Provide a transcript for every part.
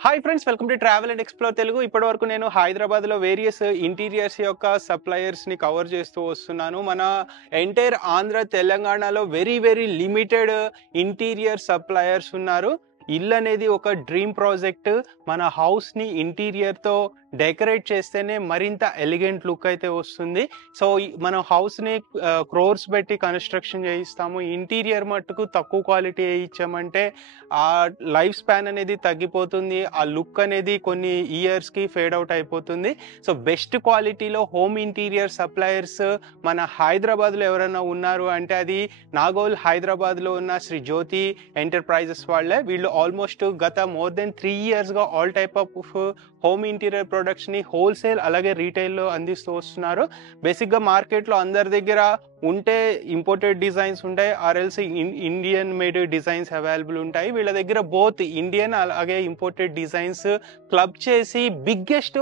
Hi friends, welcome to travel and explore Telugu. ఇప్పటివరకు నేను హైదరాబాద్లో వేరియస్ ఇంటీరియర్స్ యొక్క సప్లయర్స్ని కవర్ చేస్తూ వస్తున్నాను. మన ఎంటైర్ ఆంధ్ర తెలంగాణలో very very limited interior suppliers ఉన్నారు. ఇల్లు అనేది ఒక డ్రీమ్ ప్రాజెక్ట్. మన హౌస్ని ఇంటీరియర్తో డెకరేట్ చేస్తేనే మరింత ఎలిగెంట్ లుక్ అయితే వస్తుంది. సో మనం హౌస్ని క్రోర్స్ పెట్టి కన్స్ట్రక్షన్ చేయిస్తాము. ఇంటీరియర్ మట్టుకు తక్కువ క్వాలిటీ ఇచ్చామంటే ఆ లైఫ్ స్పాన్ అనేది తగ్గిపోతుంది. ఆ లుక్ అనేది కొన్ని ఇయర్స్కి ఫేడ్ అవుట్ అయిపోతుంది. సో బెస్ట్ క్వాలిటీలో హోమ్ ఇంటీరియర్ సప్లయర్స్ మన హైదరాబాద్లో ఎవరైనా ఉన్నారు అంటే అది నాగోల్ హైదరాబాద్లో ఉన్న శ్రీ జ్యోతి ఎంటర్ప్రైజెస్ వాళ్ళే. వీళ్ళు ఆల్మోస్ట్ గత మోర్ దెన్ 3 yearsగా all type of home interior ప్రొడక్ట్స్ని హోల్సేల్ అలాగే రీటైల్లో అందిస్తూ వస్తున్నారు. బేసిక్గా మార్కెట్లో అందరి దగ్గర ఉంటే ఇంపోర్టెడ్ డిజైన్స్ ఉంటాయి, ఆర్ఎల్స్ ఇండియన్ మేడ్ డిజైన్స్ అవైలబుల్ ఉంటాయి. వీళ్ళ దగ్గర బోత్ ఇండియన్ అలాగే ఇంపోర్టెడ్ డిజైన్స్ క్లబ్ చేసి బిగ్గెస్ట్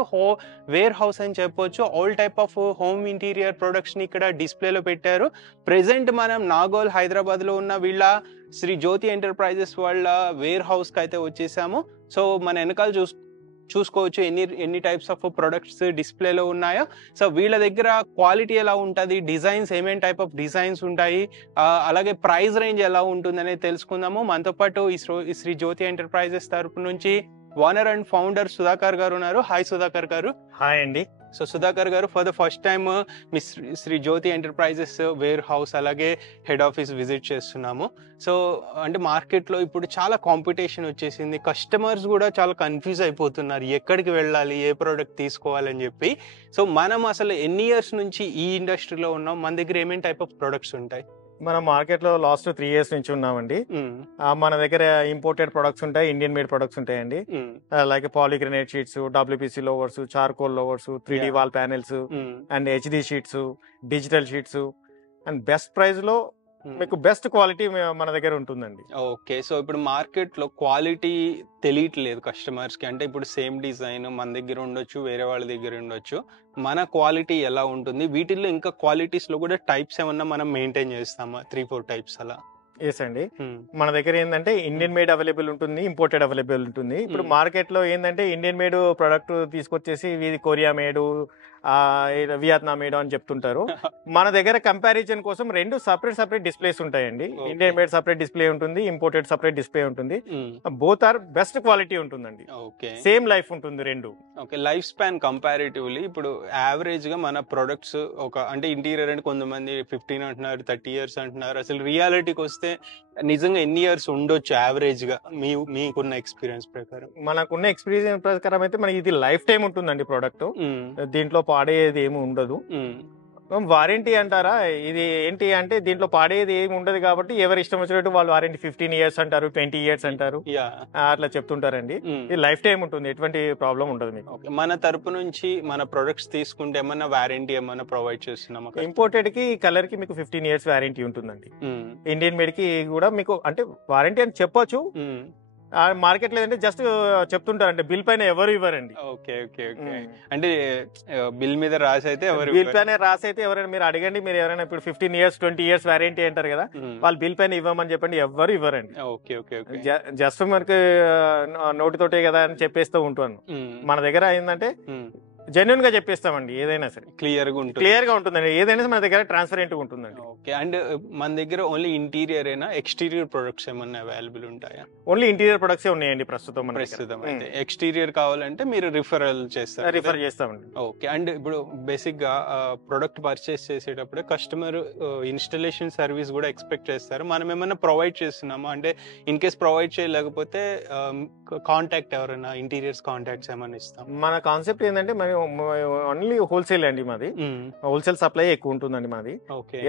వేర్ హౌస్ అని చెప్పొచ్చు. All type of home interior ప్రొడక్ట్స్ని ఇక్కడ డిస్ప్లేలో పెట్టారు. ప్రెజెంట్ మనం నాగోల్ హైదరాబాద్లో ఉన్న వీళ్ళ శ్రీ జ్యోతి ఎంటర్ప్రైజెస్ వాళ్ళ వేర్ హౌస్కి అయితే వచ్చేసాము. సో మన వెనకాల చూసుకోవచ్చు ఎన్ని టైప్స్ ఆఫ్ ప్రొడక్ట్స్ డిస్ప్లేలో ఉన్నాయో. సో వీళ్ళ దగ్గర క్వాలిటీ ఎలా ఉంటుంది, డిజైన్స్ ఏమేమి టైప్ ఆఫ్ డిజైన్స్ ఉంటాయి, అలాగే ప్రైస్ రేంజ్ ఎలా ఉంటుంది అనేది తెలుసుకుందాము. మనతో పాటు ఈ శ్రీ జ్యోతి ఎంటర్ప్రైజెస్ తరపు నుంచి ఓనర్ అండ్ ఫౌండర్ సుధాకర్ గారు ఉన్నారు. హాయ్ సుధాకర్ గారు. హాయ్ అండి. So Sudhakar garu, for the first time మీ Sri Jyothi enterprises warehouse అలాగే హెడ్ ఆఫీస్ విజిట్ చేస్తున్నాము. సో అంటే మార్కెట్లో ఇప్పుడు చాలా కాంపిటీషన్ వచ్చేసింది. కస్టమర్స్ కూడా చాలా కన్ఫ్యూజ్ అయిపోతున్నారు, ఎక్కడికి వెళ్ళాలి, ఏ ప్రోడక్ట్ తీసుకోవాలని చెప్పి. సో మనం అసలు ఎన్ని ఇయర్స్ నుంచి ఈ ఇండస్ట్రీలో ఉన్నాం, మన దగ్గర ఏమేమి టైప్ ఆఫ్ ప్రొడక్ట్స్ ఉంటాయి? మనం మార్కెట్ లో లాస్ట్ 3 years నుంచి ఉన్నామండి. మన దగ్గర ఇంపోర్టెడ్ ప్రొడక్ట్స్ ఉంటాయి, ఇండియన్ మేడ్ ప్రొడక్ట్స్ ఉంటాయండి. Like polygranite sheets, WPC louvers, charcoal louvers, 3D wall panels and HD sheets, digital sheets and best price లో మీకు బెస్ట్ క్వాలిటీ మన దగ్గర ఉంటుందండి. ఓకే. సో ఇప్పుడు మార్కెట్లో క్వాలిటీ తెలియట్లేదు కస్టమర్స్కి. అంటే ఇప్పుడు సేమ్ డిజైన్ మన దగ్గర ఉండొచ్చు, వేరే వాళ్ళ దగ్గర ఉండొచ్చు. మన క్వాలిటీ ఎలా ఉంటుంది, వీటిల్లో ఇంకా క్వాలిటీస్లో కూడా టైప్స్ ఏమన్నా మనం మెయింటైన్ చేస్తామా? 3-4 టైప్స్ అలా? ఎస్ అండి. మన దగ్గర ఏంటంటే ఇండియన్ మేడ్ అవైలబుల్ ఉంటుంది, ఇంపోర్టెడ్ అవైలబుల్ ఉంటుంది. ఇప్పుడు మార్కెట్ లో ఏంటంటే ఇండియన్ మేడ్ ప్రొడక్ట్ తీసుకొచ్చేసి ఇది కొరియా మేడ్, వియత్నాం మేడ్ అని చెప్తుంటారు. మన దగ్గర కంపారిజన్ కోసం 2 సపరేట్ డిస్ప్లేస్ ఉంటాయండి. ఇండియన్ మేడ్ సపరేట్ డిస్ప్లే ఉంటుంది, ఇంపోర్టెడ్ సపరేట్ డిస్ప్లే ఉంటుంది. బోత్ ఆర్ బెస్ట్ క్వాలిటీ ఉంటుందండి. సేమ్ లైఫ్ ఉంటుంది 2. ఓకే. లైఫ్ స్పాన్ కంపారిటివ్లీ ఇప్పుడు యావరేజ్ గా మన ప్రొడక్ట్స్ అంటే ఇంటీరియర్ అంటే కొంతమంది 15 అంటున్నారు, 30 years అంటున్నారు. అసలు రియాలిటీకి వస్తే నిజంగా ఎన్ని ఇయర్స్ ఉండొచ్చు యావరేజ్ గా మీకున్న ఎక్స్పీరియన్స్ ప్రకారం? మనకున్న ఎక్స్పీరియన్స్ ప్రకారం అయితే మనకి ఇది లైఫ్ టైం ఉంటుందండి ప్రోడక్ట్. దీంట్లో పాడేది ఏమి ఉండదు. వారంటీ అంటారా, ఇది ఏంటి అంటే దీంట్లో పాడేది ఏమి ఉండదు కాబట్టి ఎవరు ఇష్టం వచ్చినట్టు వాళ్ళు వారంటీ 15 years అంటారు, 20 years అంటారు, అట్లా చెప్తుంటారండి. ఇది లైఫ్ టైం ఉంటుంది, ఎటువంటి ప్రాబ్లం ఉండదు మీకు. మన తరపు నుంచి మన ప్రొడక్ట్స్ తీసుకుంటే ఏమన్నా వారంటీ ఏమన్నా ప్రొవైడ్ చేస్తున్నాం? ఇంపోర్టెడ్ కి కలర్ కి మీకు 15 years వారంటీ ఉంటుందండి. ఇండియన్ మేడ్ కి కూడా మీకు అంటే వారంటీ అని చెప్పొచ్చు. మార్కెట్ లేదంటే జస్ట్ చెప్తుంటారంటే బిల్ పైన ఎవరు ఇవ్వరండి. Okay okay okay. అంటే బిల్ మీద రాసి అయితే బిల్ పైన రాసి అయితే ఎవరైనా మీరు అడగండి, మీరు ఎవరైనా ఇప్పుడు 15 years 20 years వారంటీ అంటారు కదా, వాళ్ళు బిల్ పైన ఇవ్వమని చెప్పండి, ఎవరు ఇవ్వరండి. Okay okay okay. జస్ట్ మనకి నోటితోటే కదా అని చెప్పేస్తూ ఉంటాను. మన దగ్గర ఏంటంటే జెన్యున్ గా చెప్పేస్తామండి, ఏదైనా సరే క్లియర్ గా ఉంటుందండి, ఏదైనా మన దగ్గర ట్రాన్స్పరెంట్ గా ఉంటుందండి. ఓకే. అండ్ మన దగ్గర ఓన్లీ ఇంటీరియర్ అయినా ఎక్స్టీరియర్ ప్రొడక్ట్స్ ఏమన్నా అవైలబుల్ ఉంటాయా? ఓన్లీ ఇంటీరియర్ ప్రొడక్ట్స్ ఉన్నాయండి ప్రస్తుతం. అయితే ఎక్స్టీరియర్ కావాలంటే మీరు రిఫర్ చేస్తామండి. ఓకే. అండ్ ఇప్పుడు బేసిక్ గా ప్రొడక్ట్ పర్చేస్ చేసేటప్పుడు కస్టమర్ ఇన్స్టలేషన్ సర్వీస్ కూడా ఎక్స్పెక్ట్ చేస్తారు. మనం ఏమన్నా ప్రొవైడ్ చేస్తున్నామా? అంటే ఇన్ కేస్ ప్రొవైడ్ చేయలేకపోతే కాంటాక్ట్ ఎవరైనా ఇంటీరియర్స్ కాంటాక్ట్స్ ఏమైనా ఇస్తాం? మన కాన్సెప్ట్ ఏంటంటే మనం ఓన్లీ హోల్సేల్ అండి, మాది హోల్సేల్ సప్లై ఎక్కువ ఉంటుందండి మాది.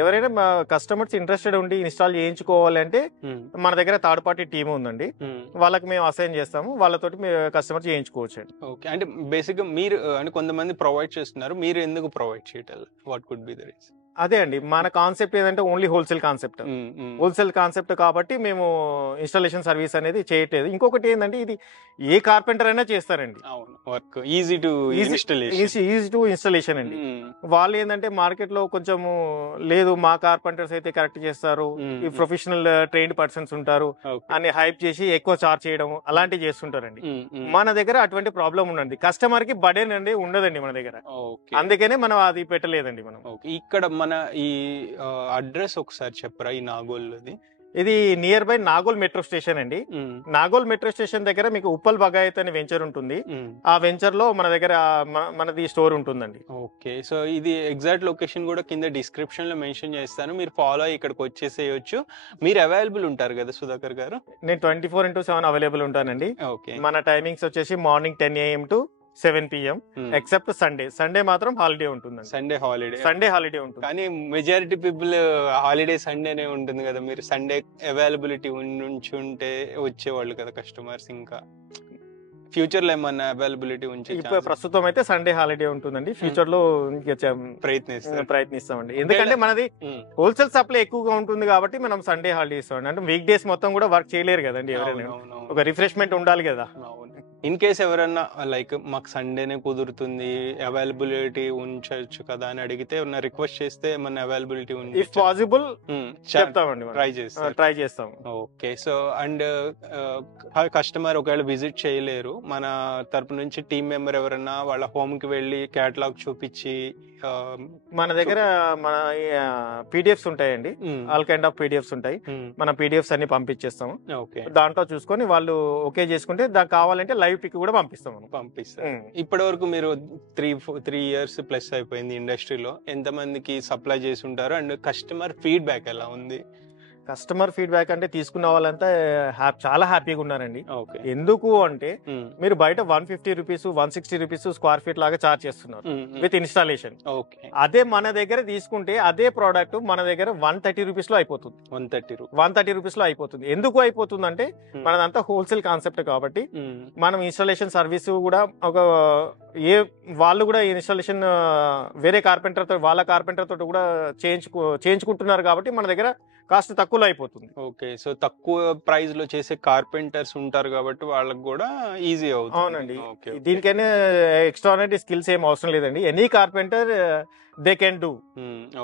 ఎవరైనా కస్టమర్స్ ఇంట్రెస్టెడ్ ఉండి ఇన్స్టాల్ చేయించుకోవాలంటే మన దగ్గర థర్డ్ పార్టీ టీమ్ ఉందండి, వాళ్ళకి మేము అసైన్ చేస్తాము, వాళ్ళతోటి కస్టమర్ చేయించుకోవచ్చు. ఓకే. అంటే బేసిక్ గా మీరు అంటే కొంతమంది ప్రొవైడ్ చేస్తున్నారు, మీరు ఎందుకు ప్రొవైడ్ చేయటం? What could be the reason? అదే అండి మన కాన్సెప్ట్ ఏదంటే only wholesale concept. Wholesale concept కాబట్టి మేము ఇన్స్టాలేషన్ సర్వీస్ అనేది చేయట్లేదు. ఇంకొకటి ఏంటంటే ఇది ఏ కార్పెంటర్ అయినా చేస్తారండి. అవును, work easy to easy to installation అండి. వాళ్ళు ఏంటంటే మార్కెట్ లో కొంచెము లేదు మా కార్పెంటర్స్ అయితే కరెక్ట్ చేస్తారు, ఈ ప్రొఫెషనల్ ట్రైన్డ్ పర్సన్స్ ఉంటారు అని హైప్ చేసి ఎక్కువ చార్జ్ చేయడం అలాంటివి చేస్తుంటారండి. మన దగ్గర అటువంటి ప్రాబ్లం ఉండదు, కస్టమర్ కి బర్డెన్ అండి ఉండదండి మన దగ్గర. అందుకనే మనం అది పెట్టలేదండి మనం. ఇక్కడ మన ఈ అడ్రస్ ఒకసారి చెప్పరా ఈ నాగోల్ది? ఇది near by Nagole metro station అండి. నాగోల్ మెట్రో స్టేషన్ దగ్గర మీకు ఉప్పల్ బగాయత్ అనే వెంచర్ ఉంటుంది. ఆ వెంచర్ లో మన దగ్గర మనది స్టోర్ ఉంటుందండి. ఓకే, సో ఇది ఎగ్జాక్ట్ లొకేషన్ కూడా కింద డిస్క్రిప్షన్ లో మెన్షన్ చేస్తాను, మీరు ఫాలో అయ్యి ఇక్కడికి వచ్చేసేయచ్చు. మీరు అవైలబుల్ ఉంటారు కదా సుధాకర్ గారు? నేను 24/7 అవైలబుల్ ఉంటానండి. ఓకే, మన టైమింగ్స్ వచ్చేసి morning 10 AM to 7 PM except Sunday. Sunday మాత్రం హాలిడే ఉంటుంది. సండే హాలిడే ఉంటుంది, కానీ మెజారిటీ పీపుల్ హాలిడే సండేనే ఉంటుంది కదా. మీరు సండే అవైలబిలిటీ నుంచి ఉంటే వచ్చేవాళ్ళు కదా కస్టమర్స్. ఇంకా ఫ్యూచర్ లో ఏమన్నా అవైలబిలిటీ ఉంచి? ప్రస్తుతం అయితే సండే హాలిడే ఉంటుందండి. ఫ్యూచర్ లో ప్రయత్నిస్తామండి, ఎందుకంటే మనది హోల్సేల్ సప్లై ఎక్కువగా ఉంటుంది కాబట్టి మనం సండే హాలిడే ఇస్తామండి. అంటే వీక్ డేస్ మొత్తం కూడా వర్క్ చేయలేరు కదండి ఎవరైనా, ఒక రిఫ్రెష్మెంట్ ఉండాలి కదా. ఇన్ కేస్ ఎవరన్నా లైక్ మాకు సండేనే కుదురుతుంది అవైలబిలిటీ ఉంచవచ్చు కదా అని అడిగితే ఏమన్నా రిక్వెస్ట్ చేస్తే ఏమన్నా అవైలబిలిటీ ఉంది? ఇఫ్ పాసిబుల్ చెప్తామండి, ట్రై చేస్తాం. ఓకే, సో అండ్ కస్టమర్ ఒకవేళ విజిట్ చేయలేరు, మన తరపు నుంచి టీమ్ మెంబర్ ఎవరన్నా వాళ్ళ హోమ్ కి వెళ్ళి కేటలాగ్ చూపించి మన దగ్గర మన పీడిఎఫ్స్ ఉంటాయండి, ఆల్ కైండ్ ఆఫ్ పీడిఎఫ్స్ ఉంటాయి. మన పీడిఎఫ్స్ అన్ని పంపించేస్తాము. దాంట్లో చూసుకొని వాళ్ళు ఓకే చేసుకుంటే దానికి కావాలంటే లైవ్ పిక్ కూడా పంపిస్తాం. ఇప్పటి వరకు మీరు 3 years ప్లస్ అయిపోయింది ఇండస్ట్రీలో, ఎంత మందికి సప్లై చేసి ఉంటారు అండ్ కస్టమర్ ఫీడ్బ్యాక్ ఎలా ఉంది? కస్టమర్ ఫీడ్బ్యాక్ అంటే తీసుకున్న వాళ్ళంతా చాలా హ్యాపీగా ఉన్నారండి. ఎందుకు అంటే మీరు బయట 150 రూపీస్ 160 రూపీస్ స్క్వేర్ ఫీట్ లాగా చార్జ్ చేస్తున్నారు విత్ ఇన్స్టాలేషన్. అదే మన దగ్గర తీసుకుంటే అదే ప్రోడక్ట్ మన దగ్గర 130 రూపీస్ లో అయిపోతుంది. 130 రూపీస్ లో అయిపోతుంది. ఎందుకు అయిపోతుంది అంటే మనదంతా హోల్సేల్ కాన్సెప్ట్ కాబట్టి మనం ఇన్స్టాలేషన్ సర్వీస్ కూడా వాళ్ళు కూడా ఇన్స్టాలేషన్ వేరే కార్పెంటర్ తో వాళ్ళ కార్పెంటర్ తోటి కూడా చేయించుకుంటున్నారు కాబట్టి మన దగ్గర కాస్ట్ తక్కువలో అయిపోతుంది. ఓకే, సో తక్కువ ప్రైస్ లో చేసే కార్పెంటర్స్ ఉంటారు కాబట్టి వాళ్ళకి కూడా ఈజీ అవుతుంది. అవునండి, దీనికైనా ఎక్స్ట్రానరీ స్కిల్స్ ఏం అవసరం లేదండి, any carpenter they can do.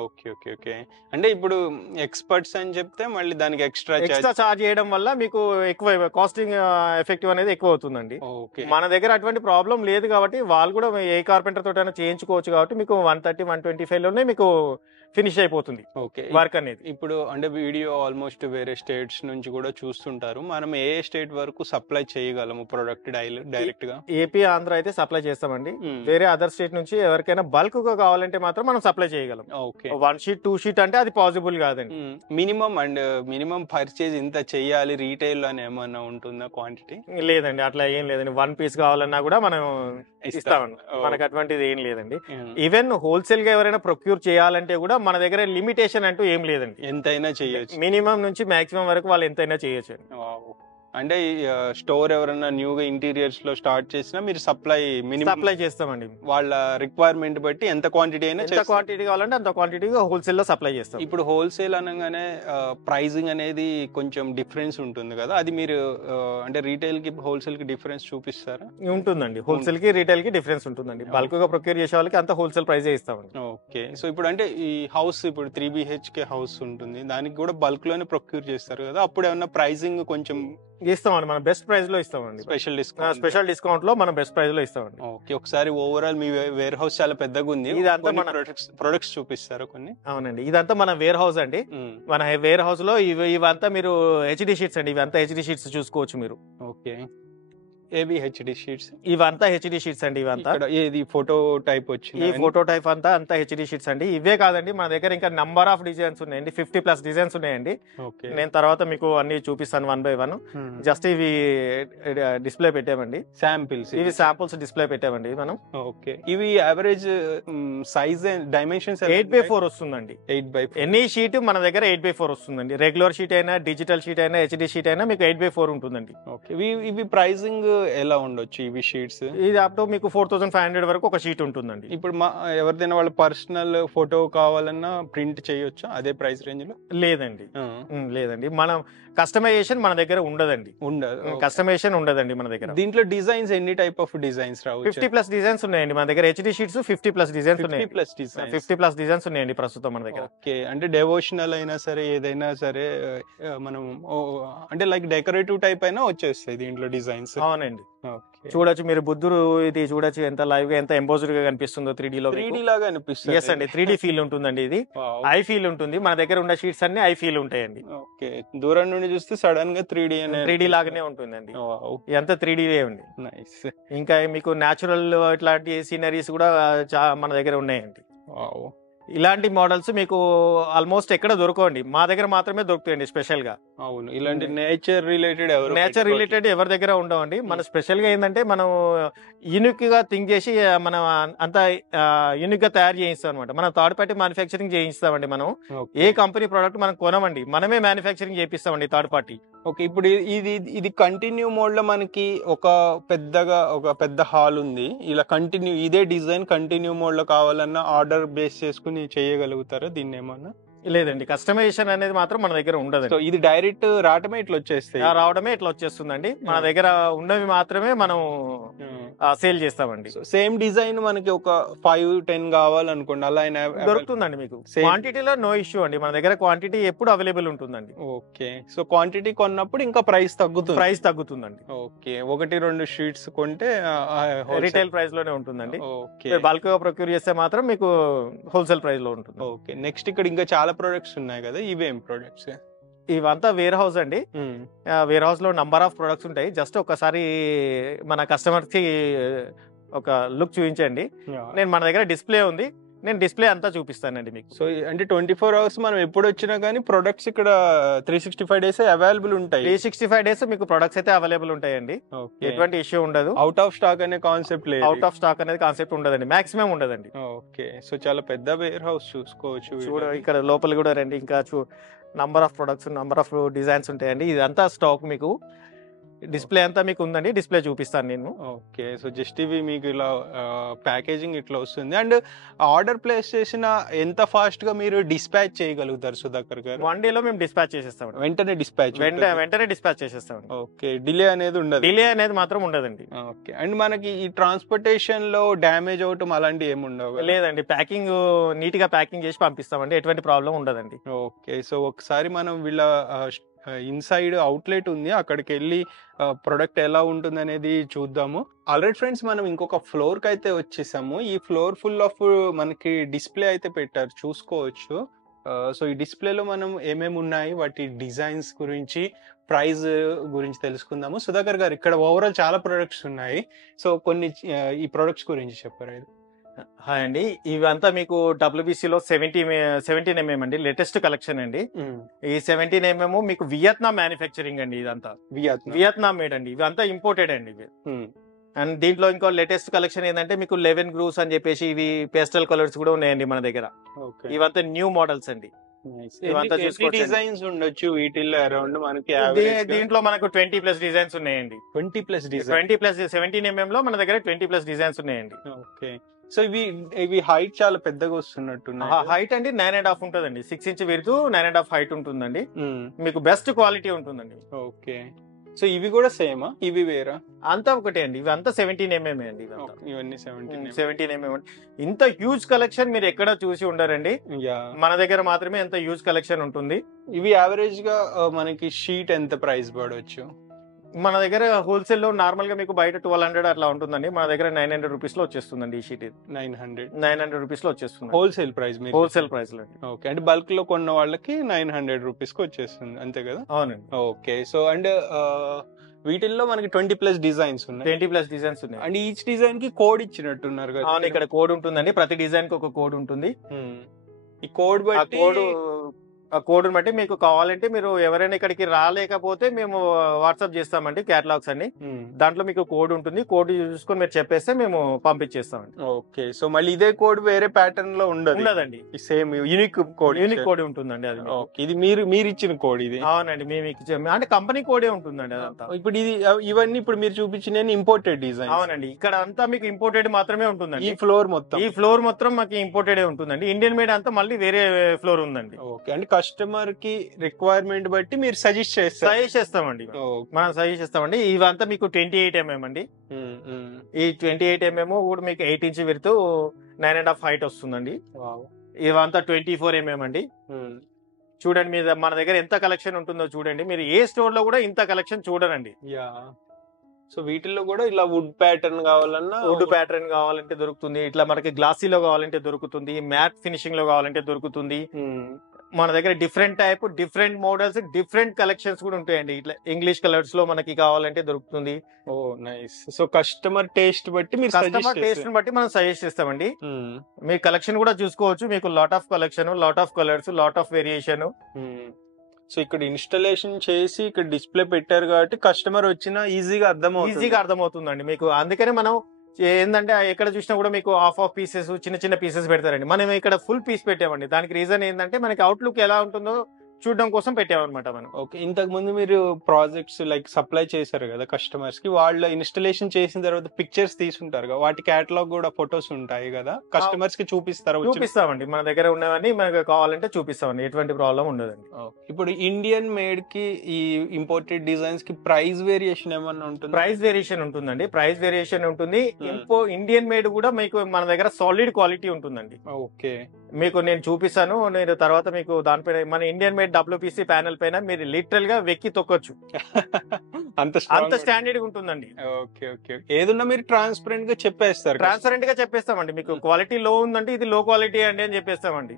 Okay, అంటే ఇప్పుడు ఎక్స్పర్ట్స్ అని చెప్తే మళ్ళీ దానికి ఎక్స్ట్రా చార్జ్ చేయడం వల్ల మీకు ఎక్కువ కాస్టింగ్ ఎఫెక్టివ్ అనేది ఎక్కువ అవుతుందండి. మన దగ్గర అటువంటి ప్రాబ్లం లేదు కాబట్టి వాళ్ళు కూడా ఏ కార్పెంటర్ తోటైనా చేయించుకోవచ్చు కాబట్టి మీకు 130 125 లోనే మీకు ఫినిష్ అయిపోతుంది వర్క్ అనేది. ఇప్పుడు అంటే వీడియో ఆల్మోస్ట్ వేరే స్టేట్స్ నుంచి కూడా చూస్తుంటారు, మనం ఏ స్టేట్ వరకు సప్లై చేయగలము ప్రొడక్ట్ డైరెక్ట్ గా? ఏపీ ఆంధ్ర అయితే సప్లై చేస్తామండి. వేరే అదర్ స్టేట్ నుంచి ఎవరికైనా బల్క్ గా కావాలంటే మాత్రం మనం సప్లై చేయగలం. 1 sheet 2 sheet అంటే అది పాసిబుల్ కాదండి. మినిమం పర్చేజ్ ఇంత చెయ్యాలి రీటైల్ అని ఏమన్నా ఉంటుందా క్వాంటిటీ? లేదండి, అట్లా ఏం లేదండి. 1 piece కావాలన్నా కూడా మనం ఇస్తామండి, మనకు అటువంటిది ఏం లేదండి. ఈవెన్ హోల్సేల్ గా ఎవరైనా ప్రొక్యూర్ చేయాలంటే కూడా మన దగ్గర లిమిటేషన్ అంటూ ఏం లేదండి, ఎంతైనా చేయొచ్చు. మినిమం నుంచి మాక్సిమం వరకు వాళ్ళు ఎంతైనా చేయొచ్చు. అంటే స్టోర్ ఎవరైనా న్యూగా ఇంటీరియర్స్ లో స్టార్ట్ చేసినా మీరు సప్లై చేస్తామండి. వాళ్ళ రిక్వైర్మెంట్ బట్టి ఎంత క్వాంటిటీ అయినా, ఎంత క్వాంటిటీ కావాలంటే అంత క్వాంటిటీ హోల్సేల్ లో సప్లై చేస్తాం. ఇప్పుడు హోల్సేల్ అనగానే ప్రైసింగ్ అనేది కొంచెం డిఫరెన్స్ ఉంటుంది కదా, అది మీరు అంటే రీటైల్ కి హోల్సేల్ కి డిఫరెన్స్ చూపిస్తారా? ఉంటుందండి, హోల్సేల్ కి రీటైల్ కి డిఫరెన్స్ ఉంటుందండి. బల్క్ గా ప్రొక్యూర్ చేసే వాళ్ళకి అంత హోల్సేల్ ప్రైస్ ఇస్తామండి. ఓకే, సో ఇప్పుడు అంటే ఈ హౌస్ ఇప్పుడు 3 BHK హౌస్ ఉంటుంది, దానికి కూడా బల్క్ లోనే ప్రొక్యూర్ చేస్తారు కదా, అప్పుడు ఏమన్నా ప్రైసింగ్ కొంచెం ఇస్తామండి, మనం బెస్ట్ ప్రైస్ లో ఇస్తామండి. స్పెషల్ డిస్కౌంట్ లో మనం బెస్ట్ ప్రైస్ లో ఇస్తామండి. ఓకే, ఒకసారి ఓవరాల్ మీ వేర్ హౌస్ చాలా పెద్దగా ఉంది, ఇదంతా మన ప్రొడక్ట్స్ చూపిస్తారు కొన్ని? అవునండి, ఇదంతా మన వేర్ హౌస్ అండి. మన వేర్ హౌస్ లో ఇవంతా మీరు హెచ్డి షీట్స్ అండి, ఇవంతా హెచ్డి షీట్స్ చూసుకోవచ్చు మీరు. ఓకే, ఏవి హెచ్డి షీట్స్? ఇవంతా హెచ్డి షీట్స్ అండి. ఇవంతా ఏది ఫోటో టైప్ వచ్చింది, ఈ ఫోటో టైప్ అంతా హెచ్డి షీట్స్ అండి. ఇవే కాదండి, మన దగ్గర ఇంకా నంబర్ ఆఫ్ డిజైన్స్ ఉన్నాయండి, 50+ డిజైన్స్ ఉన్నాయండి. నేను తర్వాత మీకు అన్ని చూపిస్తాను 1 by 1. జస్ట్ ఇవి డిస్ప్లే పెట్టామండి, శాంపిల్స్. ఇవి శాంపుల్స్ డిస్ప్లే పెట్టామండి మనం. ఓకే, ఇవి యావరేజ్ సైజ్ డైమెన్షన్స్ 8x4 వస్తుందండి. 8x4 ఎనీ షీట్ మన దగ్గర 8x4 వస్తుందండి. రెగ్యులర్ షీట్ అయినా, డిజిటల్ షీట్ అయినా, హెచ్డి షీట్ అయినా మీకు 8x4 ఉంటుందండి. ఓకే, ఇవి ప్రైసింగ్ ఎలా ఉండొచ్చు ఇవి షీట్స్? ఇది అప్ టు మీకు 4500 వరకు ఒక షీట్ ఉంటుందండి. ఇప్పుడు ఎవరిదైనా వాళ్ళ పర్సనల్ ఫోటో కావాలన్నా ప్రింట్ చేయొచ్చా అదే ప్రైస్ రేంజ్ లో? లేదండి. లేదండి, మనం కస్టమైజేషన్ మన దగ్గర ఉండదండి. ఉండదు, కస్టమైజేషన్ ఉండదండి మన దగ్గర. దీంట్లో డిజైన్స్ ఎన్ని టైప్ ఆఫ్ డిజైన్స్ రావచ్చు? 50+ డిజైన్స్ ఉన్నాయండి మన దగ్గర. హెచ్డి షీట్స్ 50+ డిజైన్స్ ఉన్నాయి. 50+ డిజైన్స్ ఉన్నాయండి ప్రస్తుతం మన దగ్గర. ఓకే, అంటే డెవోషనల్ అయినా సరే ఏదైనా సరే మనం అంటే లైక్ డెకరేటివ్ టైప్ అయినా వచ్చేస్తాయి దీంట్లో డిజైన్స్. అవునండి, చూడొచ్చు మీరు బుద్ధుడు ఇది చూడొచ్చు ఎంత లైవ్ గా ఎంత ఎంబోజ్డ్ గా కనిపిస్తుందో 3D లో. 3D లాగా అనిపిస్తుంది. ఎస్ అండి, 3D ఫీల్ ఉంటుందండి. ఇది ఐ ఫీల్ ఉంటుంది. మన దగ్గర ఉన్న షీట్స్ అన్ని ఐ ఫీల్ ఉంటాయండి. ఓకే, దూరం నుండి చూస్తే సడన్ గా 3D లాగానే ఉంటుందండి. ఎంత 3D ఉంది. నైస్. ఇంకా మీకు న్యాచురల్ ఇట్లాంటి సీనరీస్ కూడా మన దగ్గర ఉన్నాయండి. ఇలాంటి మోడల్స్ మీకు ఆల్మోస్ట్ ఎక్కడ దొరకండి, మా దగ్గర మాత్రమే దొరుకుతాయండి స్పెషల్ గా. అవును, ఇలాంటి నేచర్ రిలేటెడ్ ఎవరి దగ్గర ఉండవండి. మన స్పెషల్ గా ఏంటంటే మనం యూనిక్ గా థింక్ చేసి మనం అంతా యూనిక్ గా తయారు చేయిస్తాం అనమాట. మనం థర్డ్ పార్టీ మ్యానుఫ్యాక్చరింగ్ చేయిస్తామండి. మనం ఏ కంపెనీ ప్రోడక్ట్ మనం కొనమండి, మనమే మ్యానుఫ్యాక్చరింగ్ చేపిస్తామండి థర్డ్ పార్టీ. ఓకే, ఇప్పుడు ఇది కంటిన్యూ మోడ్ లో మనకి ఒక పెద్ద హాల్ ఉంది. ఇలా కంటిన్యూ ఇదే డిజైన్ కంటిన్యూ మోడ్ లో కావాలన్నా ఆర్డర్ బేస్ చేసుకుని చేయగలుగుతారా దీన్ని ఏమన్నా? లేదండి, కస్టమైజేషన్ అనేది మాత్రం మన దగ్గర ఉండదు. సో ఇది డైరెక్ట్ రావడమే ఇట్లా వచ్చేస్తుందండి. మన దగ్గర ఉన్నవి మాత్రమే మనం సేల్ చేస్తామండి. సేమ్ డిజైన్ మనకి ఒక 5-10 కావాలనుకోండి, అలా అయినా దొరుకుతుందండి మీకు. క్వాంటిటీలో నో ఇష్యూ అండి, మన దగ్గర క్వాంటిటీ ఎప్పుడు అవైలబుల్ ఉంటుందండి. ఓకే, సో క్వాంటిటీ కొన్నప్పుడు ఇంకా ప్రైస్ తగ్గుతుందండి. ఓకే, 1-2 షీట్స్ కొంటే రిటైల్ ప్రైస్ లోనే ఉంటుందండి. ఓకే, బల్క్ గా ప్రొక్యూర్ చేస్తే మాత్రం మీకు హోల్సేల్ ప్రైస్ లో ఉంటుంది. ఓకే, నెక్స్ట్ ఇక్కడ ఇంకా చాలా ప్రొడక్ట్స్ ఉన్నాయి కదా, ఇవేం ప్రొడక్ట్స్? ఇవంతా వేర్ హౌస్ అండి. వేర్ హౌస్ లో నంబర్ ఆఫ్ ప్రొడక్ట్స్ ఉంటాయి. జస్ట్ ఒకసారి మన కస్టమర్ కి ఒక లుక్ చూపించండి. నేను మన దగ్గర డిస్ప్లే ఉంది, నేను డిస్ప్లే అంతా చూపిస్తానండి మీకు. సో అంటే 24 అవర్స్ మనం ఎప్పుడు వచ్చినా కానీ ప్రొడక్ట్స్ ఇక్కడ 365 డేస్ అవైలబుల్ ఉంటాయి. 365 డేస్ మీకు ప్రొడక్ట్స్ అయితే అవైలబుల్ ఉంటాయండి. ఎటువంటి ఇష్యూ ఉండదు. అవుట్ ఆఫ్ స్టాక్ అనే కాన్సెప్ట్ లేదు. అవుట్ ఆఫ్ స్టాక్ అనేది కాన్సెప్ట్ ఉండదండి, మాక్సిమం ఉండదండి. ఓకే, సో చాలా పెద్ద వేర్ హౌస్ చూసుకోవచ్చు. ఇక్కడ లోపల కూడా రండి, ఇంకా number of products, number of designs ఉంటాయండి. ఇదంతా స్టాక్ మీకు డిస్ప్లే అంతా మీకు ఉందండి, డిస్ప్లే చూపిస్తాను నేను. ఓకే, సో జస్ట్ ఇవి మీకు ఇలా ప్యాకేజింగ్ ఇట్లా వస్తుంది. అండ్ ఆర్డర్ ప్లేస్ చేసిన ఎంత ఫాస్ట్ గా మీరు డిస్పాచ్ చేయగలుగుతారు సుధాకర్ గారు? 1 day లో మేము డిస్పాచ్ చేసేస్తాం. వెంటనే డిస్పాచ్ చేసేస్తాం. ఓకే, డిలే అనేది ఉండదు? డిలే అనేది మాత్రం ఉండదండి. ఓకే, అండ్ మనకి ఈ ట్రాన్స్పోర్టేషన్ లో డ్యామేజ్ అవటం అలాంటివి ఏమి ఉండవు? లేదండి, ప్యాకింగ్ నీట్ గా ప్యాకింగ్ చేసి పంపిస్తామండి, ఎటువంటి ప్రాబ్లం ఉండదండి. ఓకే, సో ఒకసారి మనం వీళ్ళ ఇన్సైడ్ అవుట్లెట్ ఉంది, అక్కడికి వెళ్ళి ప్రొడక్ట్ ఎలా ఉంటుంది అనేది చూద్దాము. ఆల్రెడీ ఫ్రెండ్స్, మనం ఇంకొక ఫ్లోర్ కి అయితే వచ్చేసాము. ఈ ఫ్లోర్ ఫుల్ ఆఫ్ మనకి డిస్ప్లే అయితే పెట్టారు, చూసుకోవచ్చు. సో ఈ డిస్ప్లేలో మనం ఏమేమి ఉన్నాయి, వాటి డిజైన్స్ గురించి, ప్రైస్ గురించి తెలుసుకుందాము. సుధాకర్ గారు, ఇక్కడ ఓవరాల్ చాలా ప్రొడక్ట్స్ ఉన్నాయి. సో కొన్ని ఈ ప్రొడక్ట్స్ గురించి చెప్పారు. హాయ్ అండి, ఇవంతా మీకు WBC లో 17mm అండి, లేటెస్ట్ కలెక్షన్ అండి. ఈ 17mm మీకు వియత్నాం మ్యానుఫ్యాక్చరింగ్ అండి. ఇదంతా వియత్నాం మేడ్ అండి, ఇవంతా ఇంపోర్టెడ్ అండి ఇవి. అండ్ దీంట్లో ఇంకో లేటెస్ట్ కలెక్షన్ ఏంటంటే మీకు 11 గ్రూవ్స్ అని చెప్పేసి ఇవి పేస్టల్ కలర్స్ కూడా ఉన్నాయండి మన దగ్గర. ఇవంతా న్యూ మోడల్స్ అండి. డిజైన్స్ ఉండొచ్చు వీటిల్లో అరౌండ్ మనకి? దీంట్లో మనకు 20+ డిజైన్స్ ఉన్నాయండి. 17mm లో మన దగ్గర 20+ డిజైన్స్ ఉన్నాయండి. ఓకే, సో ఇవి హైట్ చాలా పెద్దగా వస్తున్నట్టున్నాయి. హైట్ అండి 9.5 ఉంటుందండి. 6 ఇంచ్ విడ్త్, 9.5 హైట్ ఉంటుందండి. మీకు బెస్ట్ క్వాలిటీ ఉంటుందండి. ఓకే, సో ఇవి కూడా సేమా, ఇవి వేరా? అంతా ఒకటే అండి, ఇవి అంతా 17mm అండి. ఇవన్నీ 17mm. ఇంత హ్యూజ్ కలెక్షన్ మీరు ఎక్కడ చూసి ఉండరండి, మన దగ్గర మాత్రమే ఎంత హ్యూజ్ కలెక్షన్ ఉంటుంది. ఇవి యావరేజ్ గా మనకి షీట్ ఎంత ప్రైస్ పడవచ్చు? మన దగ్గర హోల్సేల్ లో నార్మల్ గా మీకు బయట 1200 అట్లా ఉంటుందండి, మన దగ్గర 900 రూపీస్ లో వచ్చేస్తుందండి. ఈ షీట్ 900 రూపీస్ లో వచ్చేస్తుంది, హోల్సేల్ ప్రైస్ లో. ఓకే, అంటే బల్క్ లో కొన్న వాళ్ళకి 900 రూపీస్ కి వచ్చేస్తుంది, అంతే కదా? అవునండి. ఓకే, సో అండ్ వీటిల్లో మనకి 20+ డిజైన్స్ ఉన్నాయి. 20+ డిజైన్స్ ఉన్నాయి. అండ్ ఈచ్ డిజైన్ కి కోడ్ ఇచ్చినట్టున్నారు కదా? అవును, ఇక్కడ కోడ్ ఉంటుందండి, ప్రతి డిజైన్ కి ఒక కోడ్ ఉంటుంది. ఈ కోడ్ బట్టి ఆ కోడ్ బట్టి మీకు కావాలంటే మీరు ఎవరైనా ఇక్కడికి రాలేకపోతే మేము వాట్సాప్ చేస్తామండి క్యాటలాగ్స్ అన్ని. దాంట్లో మీకు కోడ్ ఉంటుంది, కోడ్ చూసుకొని మీరు చెప్పేస్తే మేము పంపించేస్తామండి. ఓకే. సో మళ్ళీ ఇదే కోడ్ వేరే ప్యాటర్న్ లో ఉండదండి, సేమ్ యూనిక్ కోడ్ ఉంటుందండి అది. ఇది మీరు ఇచ్చిన కోడ్ ఇది? అవునండి, మేము అంటే కంపెనీ కోడే ఉంటుందండి అదంతా. ఇప్పుడు ఇవన్నీ ఇప్పుడు మీరు చూపించిన ఇంపోర్టెడ్ డిజైన్? అవునండి, ఇక్కడ అంతా మీకు ఇంపోర్టెడ్ మాత్రమే ఉంటుందండి. ఈ ఫ్లోర్ మొత్తం మాకు ఇంపోర్టెడ్ ఉంటుందండి. ఇండియన్ మేడ్ అంతా మళ్ళీ వేరే ఫ్లోర్ ఉందండి. ఓకే. అంటే కస్టమర్ కి రిక్వైర్మెంట్ బట్టి మీరు సజెస్ట్ చేస్తామండి. మనం సజెస్ట్ చేస్తామండి. ఇవంతా మీకు 28 mm అండి. ఈ 28 mm కూడా మీకు 8 ఇంచ్ విడ్త్ 9.5 హైట్ వస్తుందండి. ఇవంతా 24 mm అండి. చూడండి, మీద మన దగ్గర ఎంత కలెక్షన్ ఉంటుందో చూడండి. మీరు ఏ స్టోర్ లో కూడా ఇంత కలెక్షన్ చూడరండి. సో వీటిల్లో కూడా ఇలా వుడ్ ప్యాటర్న్ కావాలంటే దొరుకుతుంది, ఇట్లా మనకి గ్లాసీలో కావాలంటే దొరుకుతుంది, మ్యాట్ ఫినిషింగ్ లో కావాలంటే దొరుకుతుంది. మన దగ్గర డిఫరెంట్ మోడల్స్, డిఫరెంట్ కలెక్షన్స్ కూడా ఉంటాయండి. ఇట్లా ఇంగ్లీష్ కలర్స్ లో మనకి కావాలంటే దొరుకుతుంది. ఓ నైస్. సో కస్టమర్ టేస్ట్ బట్టి మనం సజెస్ట్ చేస్తామండి. మీ కలెక్షన్ కూడా చూసుకోవచ్చు. మీకు lot of collection, lot of colours, lot of variation. So ఇక్కడ ఇన్స్టాలేషన్ చేసి ఇక్కడ డిస్ప్లే పెట్టారు కాబట్టి కస్టమర్ వచ్చినా ఈజీగా అర్థమవుతుందండి మీకు. అందుకనే మనం ఏంటంటే ఎక్కడ చూసినా కూడా మీకు హాఫ్ పీసెస్, చిన్న పీసెస్ పెడతారండి. మనం ఇక్కడ ఫుల్ పీస్ పెట్టామండి. దానికి రీజన్ ఏంటంటే మనకి అవుట్లుక్ ఎలా ఉంటుందో చూడడం కోసం పెట్టామన్నమాట మనం. ఓకే. ఇంతకు ముందు మీరు ప్రాజెక్ట్స్ లైక్ సప్లై చేశారు కదా కస్టమర్స్ కి, వాళ్ళ ఇన్స్టాలేషన్ చేసిన తర్వాత పిక్చర్స్ తీసుంటారు కదా, వాటి కేటలాగ్ కూడా ఫొటోస్ ఉంటాయి కదా, కస్టమర్స్ కి చూపిస్తామండి. మన దగ్గర ఉన్నవన్నీ మనకు కావాలంటే చూపిస్తామండి, ఎటువంటి ప్రాబ్లం ఉండదండి. ఇప్పుడు ఇండియన్ మేడ్ కి ఈ ఇంపోర్టెడ్ డిజైన్స్ కి ప్రైస్ వేరియేషన్ ఏమన్నా ఉంటుంది? ప్రైస్ వేరియేషన్ ఉంటుంది. ఇండియన్ మేడ్ కూడా మీకు మన దగ్గర సాలిడ్ క్వాలిటీ ఉంటుందండి. ఓకే. మీకు నేను చూపిస్తాను, నేను తర్వాత మీకు దానిపైన మన ఇండియన్ మేడ్ WPC ప్యానెల్ పైన మీరు లిటరల్ గా వెక్కి తొక్కొచ్చు, అంత స్టాండర్డ్ ఉంటుందండి. ఏదన్నా మీరు ట్రాన్స్పరెంట్ గా చెప్పేస్తామండి. మీకు క్వాలిటీ లో ఉందంటే ఇది లో క్వాలిటీ అండి అని చెప్పేస్తామండి.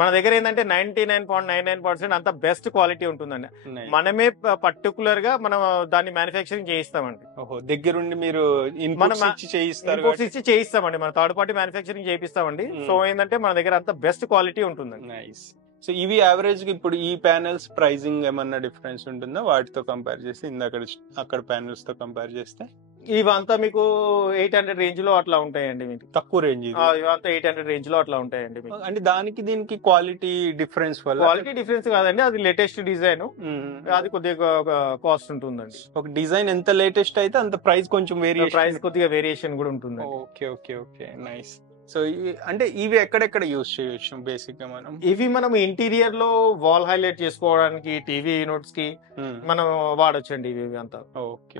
మన దగ్గర ఏంటంటే 99.99% అంత బెస్ట్ క్వాలిటీ ఉంటుందండి. మనమే పర్టికులర్ గా మనం దాన్ని మ్యానుఫ్యాక్చరింగ్ చేయిస్తామండి. దగ్గరుండి మీరు చేయిస్తామండి. మన థర్డ్ పార్టీ మ్యానుఫ్యాక్చరింగ్ చేయిస్తామండి. సో ఏంటంటే మన దగ్గర అంత బెస్ట్ క్వాలిటీ ఉంటుందండి. నైస్. సో ఇవి యావరేజ్ గా ఇప్పుడు ఈ ప్యానెల్స్ ప్రైసింగ్ ఏమన్నా డిఫరెన్స్ ఉంటుందా వాటితో కంపేర్ చేస్తే, అక్కడ ప్యానెల్స్ తో కంపేర్ చేస్తే? ఇవంతా మీకు 800 రేంజ్ లో అట్లా ఉంటాయండి. మీకు తక్కువ రేంజ్ ఇవంతా 800 రేంజ్ లో అట్లా ఉంటాయండి. అంటే దానికి దీనికి క్వాలిటీ డిఫరెన్స్ కాదండి, అది లేటెస్ట్ డిజైన్, అది కొద్దిగా కాస్ట్ ఉంటుందండి. ఒక డిజైన్ ఎంత లేటెస్ట్ అయితే అంత ప్రైస్ కొంచెం కొద్దిగా వేరియేషన్ కూడా ఉంటుంది. Okay nice. సో అంటే ఇవి ఎక్కడెక్కడ యూజ్ చేయొచ్చు బేసిక్ గా? మనం ఇంటీరియర్ లో వాల్ హైలైట్ చేసుకోవడానికి, టీవీ యూనిట్స్ కి మనం వాడొచ్చండి ఇవి అంతా.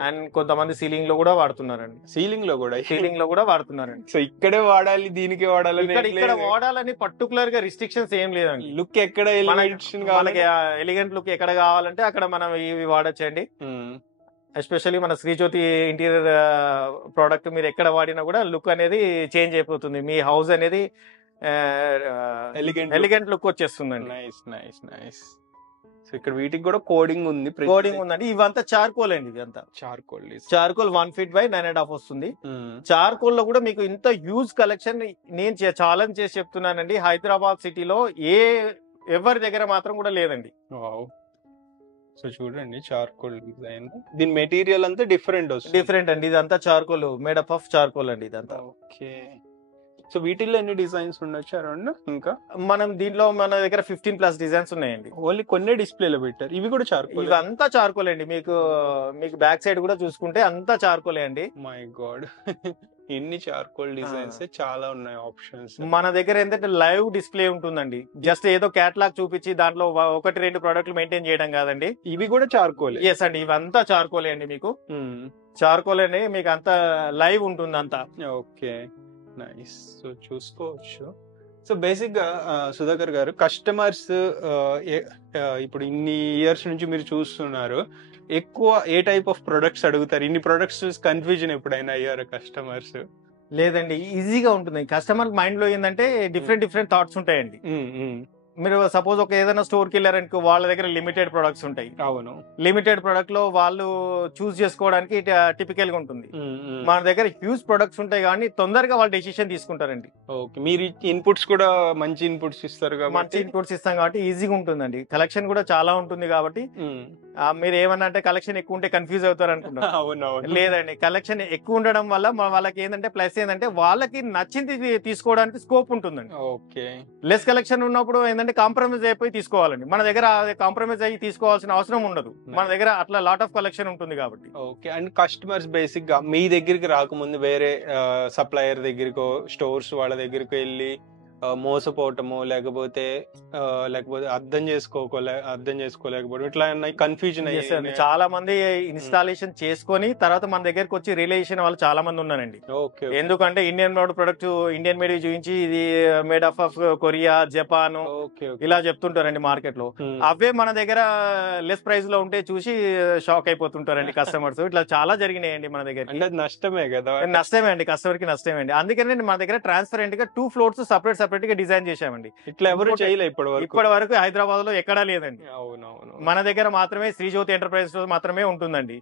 అండ్ కొంతమంది సీలింగ్ లో కూడా వాడుతున్నారండి. సీలింగ్ లో కూడా వాడుతున్నారండి. సో ఇక్కడే వాడాలి, దీనికే వాడాలి, ఇక్కడ వాడాలని పర్టికులర్ గా రిస్ట్రిక్షన్స్ ఏం లేదండి. లుక్ ఎక్కడ ఎలిగెంట్ లుక్ ఎక్కడ కావాలంటే అక్కడ మనం ఇవి వాడొచ్చండి. ఎస్పెషల్లీ మన శ్రీజ్యోతి ఇంటీరియర్ ప్రోడక్ట్ మీరు ఎక్కడ వాడినా కూడా లుక్ అనేది చేంజ్ అయిపోతుంది. మీ హౌస్ అనేది ఎలిగెంట్ లుక్ వచ్చేస్తుందండి. నైస్. సో ఇక్కడ వీటికి కూడా కోడింగ్ ఉందండి. ఇవంతా చార్కోల్ అండి. ఇదంతా చార్కోల్ 1 feet by 9.5 వస్తుంది. చార్కోల్ లో కూడా మీకు ఇంత హ్యూజ్ కలెక్షన్ నేను ఛాలెంజ్ చేసి చెప్తున్నానండి. హైదరాబాద్ సిటీలో ఎవరి దగ్గర మాత్రం కూడా లేదండి. సో చూడండి, చార్కోల్ డిజైన్, దీని మెటీరియల్ అంతా డిఫరెంట్ అండి. ఇదంతా చార్కోల్, మేడప్ ఆఫ్ చార్కోల్ అండి ఇదంతా. ఓకే. సో వీటిల్లో ఎన్ని డిజైన్స్ ఉండొచ్చు అరౌండ్? ఇంకా మనం దీంట్లో మన దగ్గర 15+ డిజైన్స్ ఉన్నాయండి. ఓన్లీ కొన్ని డిస్ప్లేలో పెట్టారు. ఇవి కూడా చార్కోల్? ఇవంతా చార్కోల్ అండి. మీకు బ్యాక్ సైడ్ కూడా చూసుకుంటే అంతా చార్కోలే అండి. మై గాడ్, ఎన్ని చార్కోల్ డిజైన్స్, చాలా ఉన్నాయి ఆప్షన్స్. మన దగ్గర ఏంటంటే లైవ్ డిస్ప్లే ఉంటుందండి. జస్ట్ ఏదో క్యాటలాగ్ చూపించి దాంట్లో 1-2 ప్రోడక్ట్లు మెయింటైన్ చేయడం కాదండి. ఇవి కూడా చార్కోల్? ఎస్ అండి, ఇవంతా చార్కోలే అండి. మీకు చార్కోల్ అండి, మీకు అంతా లైవ్ ఉంటుంది అంతా. Okay nice. సో చూసుకోవచ్చు. సో బేసిక్ గా సుధాకర్ గారు, కస్టమర్స్ ఇప్పుడు ఇన్ని ఇయర్స్ నుంచి మీరు చూస్తున్నారు, ఎక్కువ ఏ టైప్ ఆఫ్ ప్రొడక్ట్స్ అడుగుతారు? ఇన్ని ప్రొడక్ట్స్ చూసి కన్ఫ్యూజన్ ఎప్పుడైనా అయ్యారు కస్టమర్స్? లేదండి, ఈజీగా ఉంటుంది. కస్టమర్ మైండ్ లో ఏంటంటే డిఫరెంట్ థాట్స్ ఉంటాయండి. మీరు సపోజ్ ఒక ఏదైనా స్టోర్ కి వెళ్ళారనుకో వాళ్ళ దగ్గర లిమిటెడ్ ప్రొడక్ట్స్ ఉంటాయి. అవును. లిమిటెడ్ ప్రొడక్ట్ లో వాళ్ళు చూస్ చేసుకోవడానికి టిపికల్ గా ఉంటుంది. మన దగ్గర హ్యూజ్ ప్రొడక్ట్స్ ఉంటాయి కానీ తొందరగా వాళ్ళు డెసిషన్ తీసుకుంటారండి. ఓకే, మీరు ఇన్పుట్స్ కూడా మంచి ఇన్పుట్స్ ఇస్తారు మంచి కాబట్టి ఇన్పుట్స్ ఇస్తాం కాబట్టి ఈజీగా ఉంటుందండి. కలెక్షన్ కూడా చాలా ఉంటుంది కాబట్టి మీరు ఏమన్నా అంటే కలెక్షన్ ఎక్కువ ఉంటే కన్ఫ్యూజ్ అవుతారు అనుకుంటున్నారు. అవునవును. లేదండి, కలెక్షన్ ఎక్కువ ఉండడం వల్ల వాళ్ళకి ఏంటంటే ప్లస్ ఏంటంటే వాళ్ళకి నచ్చింది తీసుకోవడానికి స్కోప్ ఉంటుందండి. ఓకే. లెస్ కలెక్షన్ ఉన్నప్పుడు ఏంటంటే కాంప్రమైజ్ అయిపోయి తీసుకోవాలండి. మన దగ్గర కాంప్రమైజ్ అయ్యి తీసుకోవాల్సిన అవసరం ఉండదు. మన దగ్గర అట్లా లాట్ ఆఫ్ కలెక్షన్ ఉంటుంది కాబట్టి. ఓకే. అండ్ కస్టమర్స్ బేసిక్ గా మీ దగ్గరికి రాకముందు వేరే సప్లయర్ దగ్గరికో స్టోర్స్ వాళ్ళ దగ్గరికి వెళ్ళి మోసపోవటము లేకపోతే అర్థం చేసుకోలేకపోవడం ఇట్లా కన్ఫ్యూజన్ అయ్యి చాలా మంది ఇన్స్టాలేషన్ చేసుకొని తర్వాత మన దగ్గరకు వచ్చి రిలేషన్ వాళ్ళు చాలా మంది ఉన్నారండి. ఓకే. ఎందుకంటే Indian made product Indian made చూపించి ఇది మేడ్ ఆఫ్ కొరియా, జపాన్ ఇలా చెప్తుంటారండి మార్కెట్ లో. అవే మన దగ్గర లెస్ ప్రైస్ లో ఉంటే చూసి షాక్ అయిపోతుంటారండి కస్టమర్స్. ఇట్లా చాలా జరిగినాయండి మన దగ్గర. అంటే నష్టమే కదా. నష్టమే అండి, కస్టమర్ కి నష్టమే అండి. అందుకనే మన దగ్గర ట్రాన్స్పరెంట్ గా 2 ఫ్లోర్స్ సపరేట్ గా డిజైన్ చేశామండి. ఇట్లా ఎవరు చేయలే ఇప్పటి వరకు హైదరాబాద్ లో ఎక్కడా లేదండి. అవునవును. మన దగ్గర మాత్రమే శ్రీజ్యోతి ఎంటర్ప్రైజెస్ మాత్రమే ఉంటుందండి.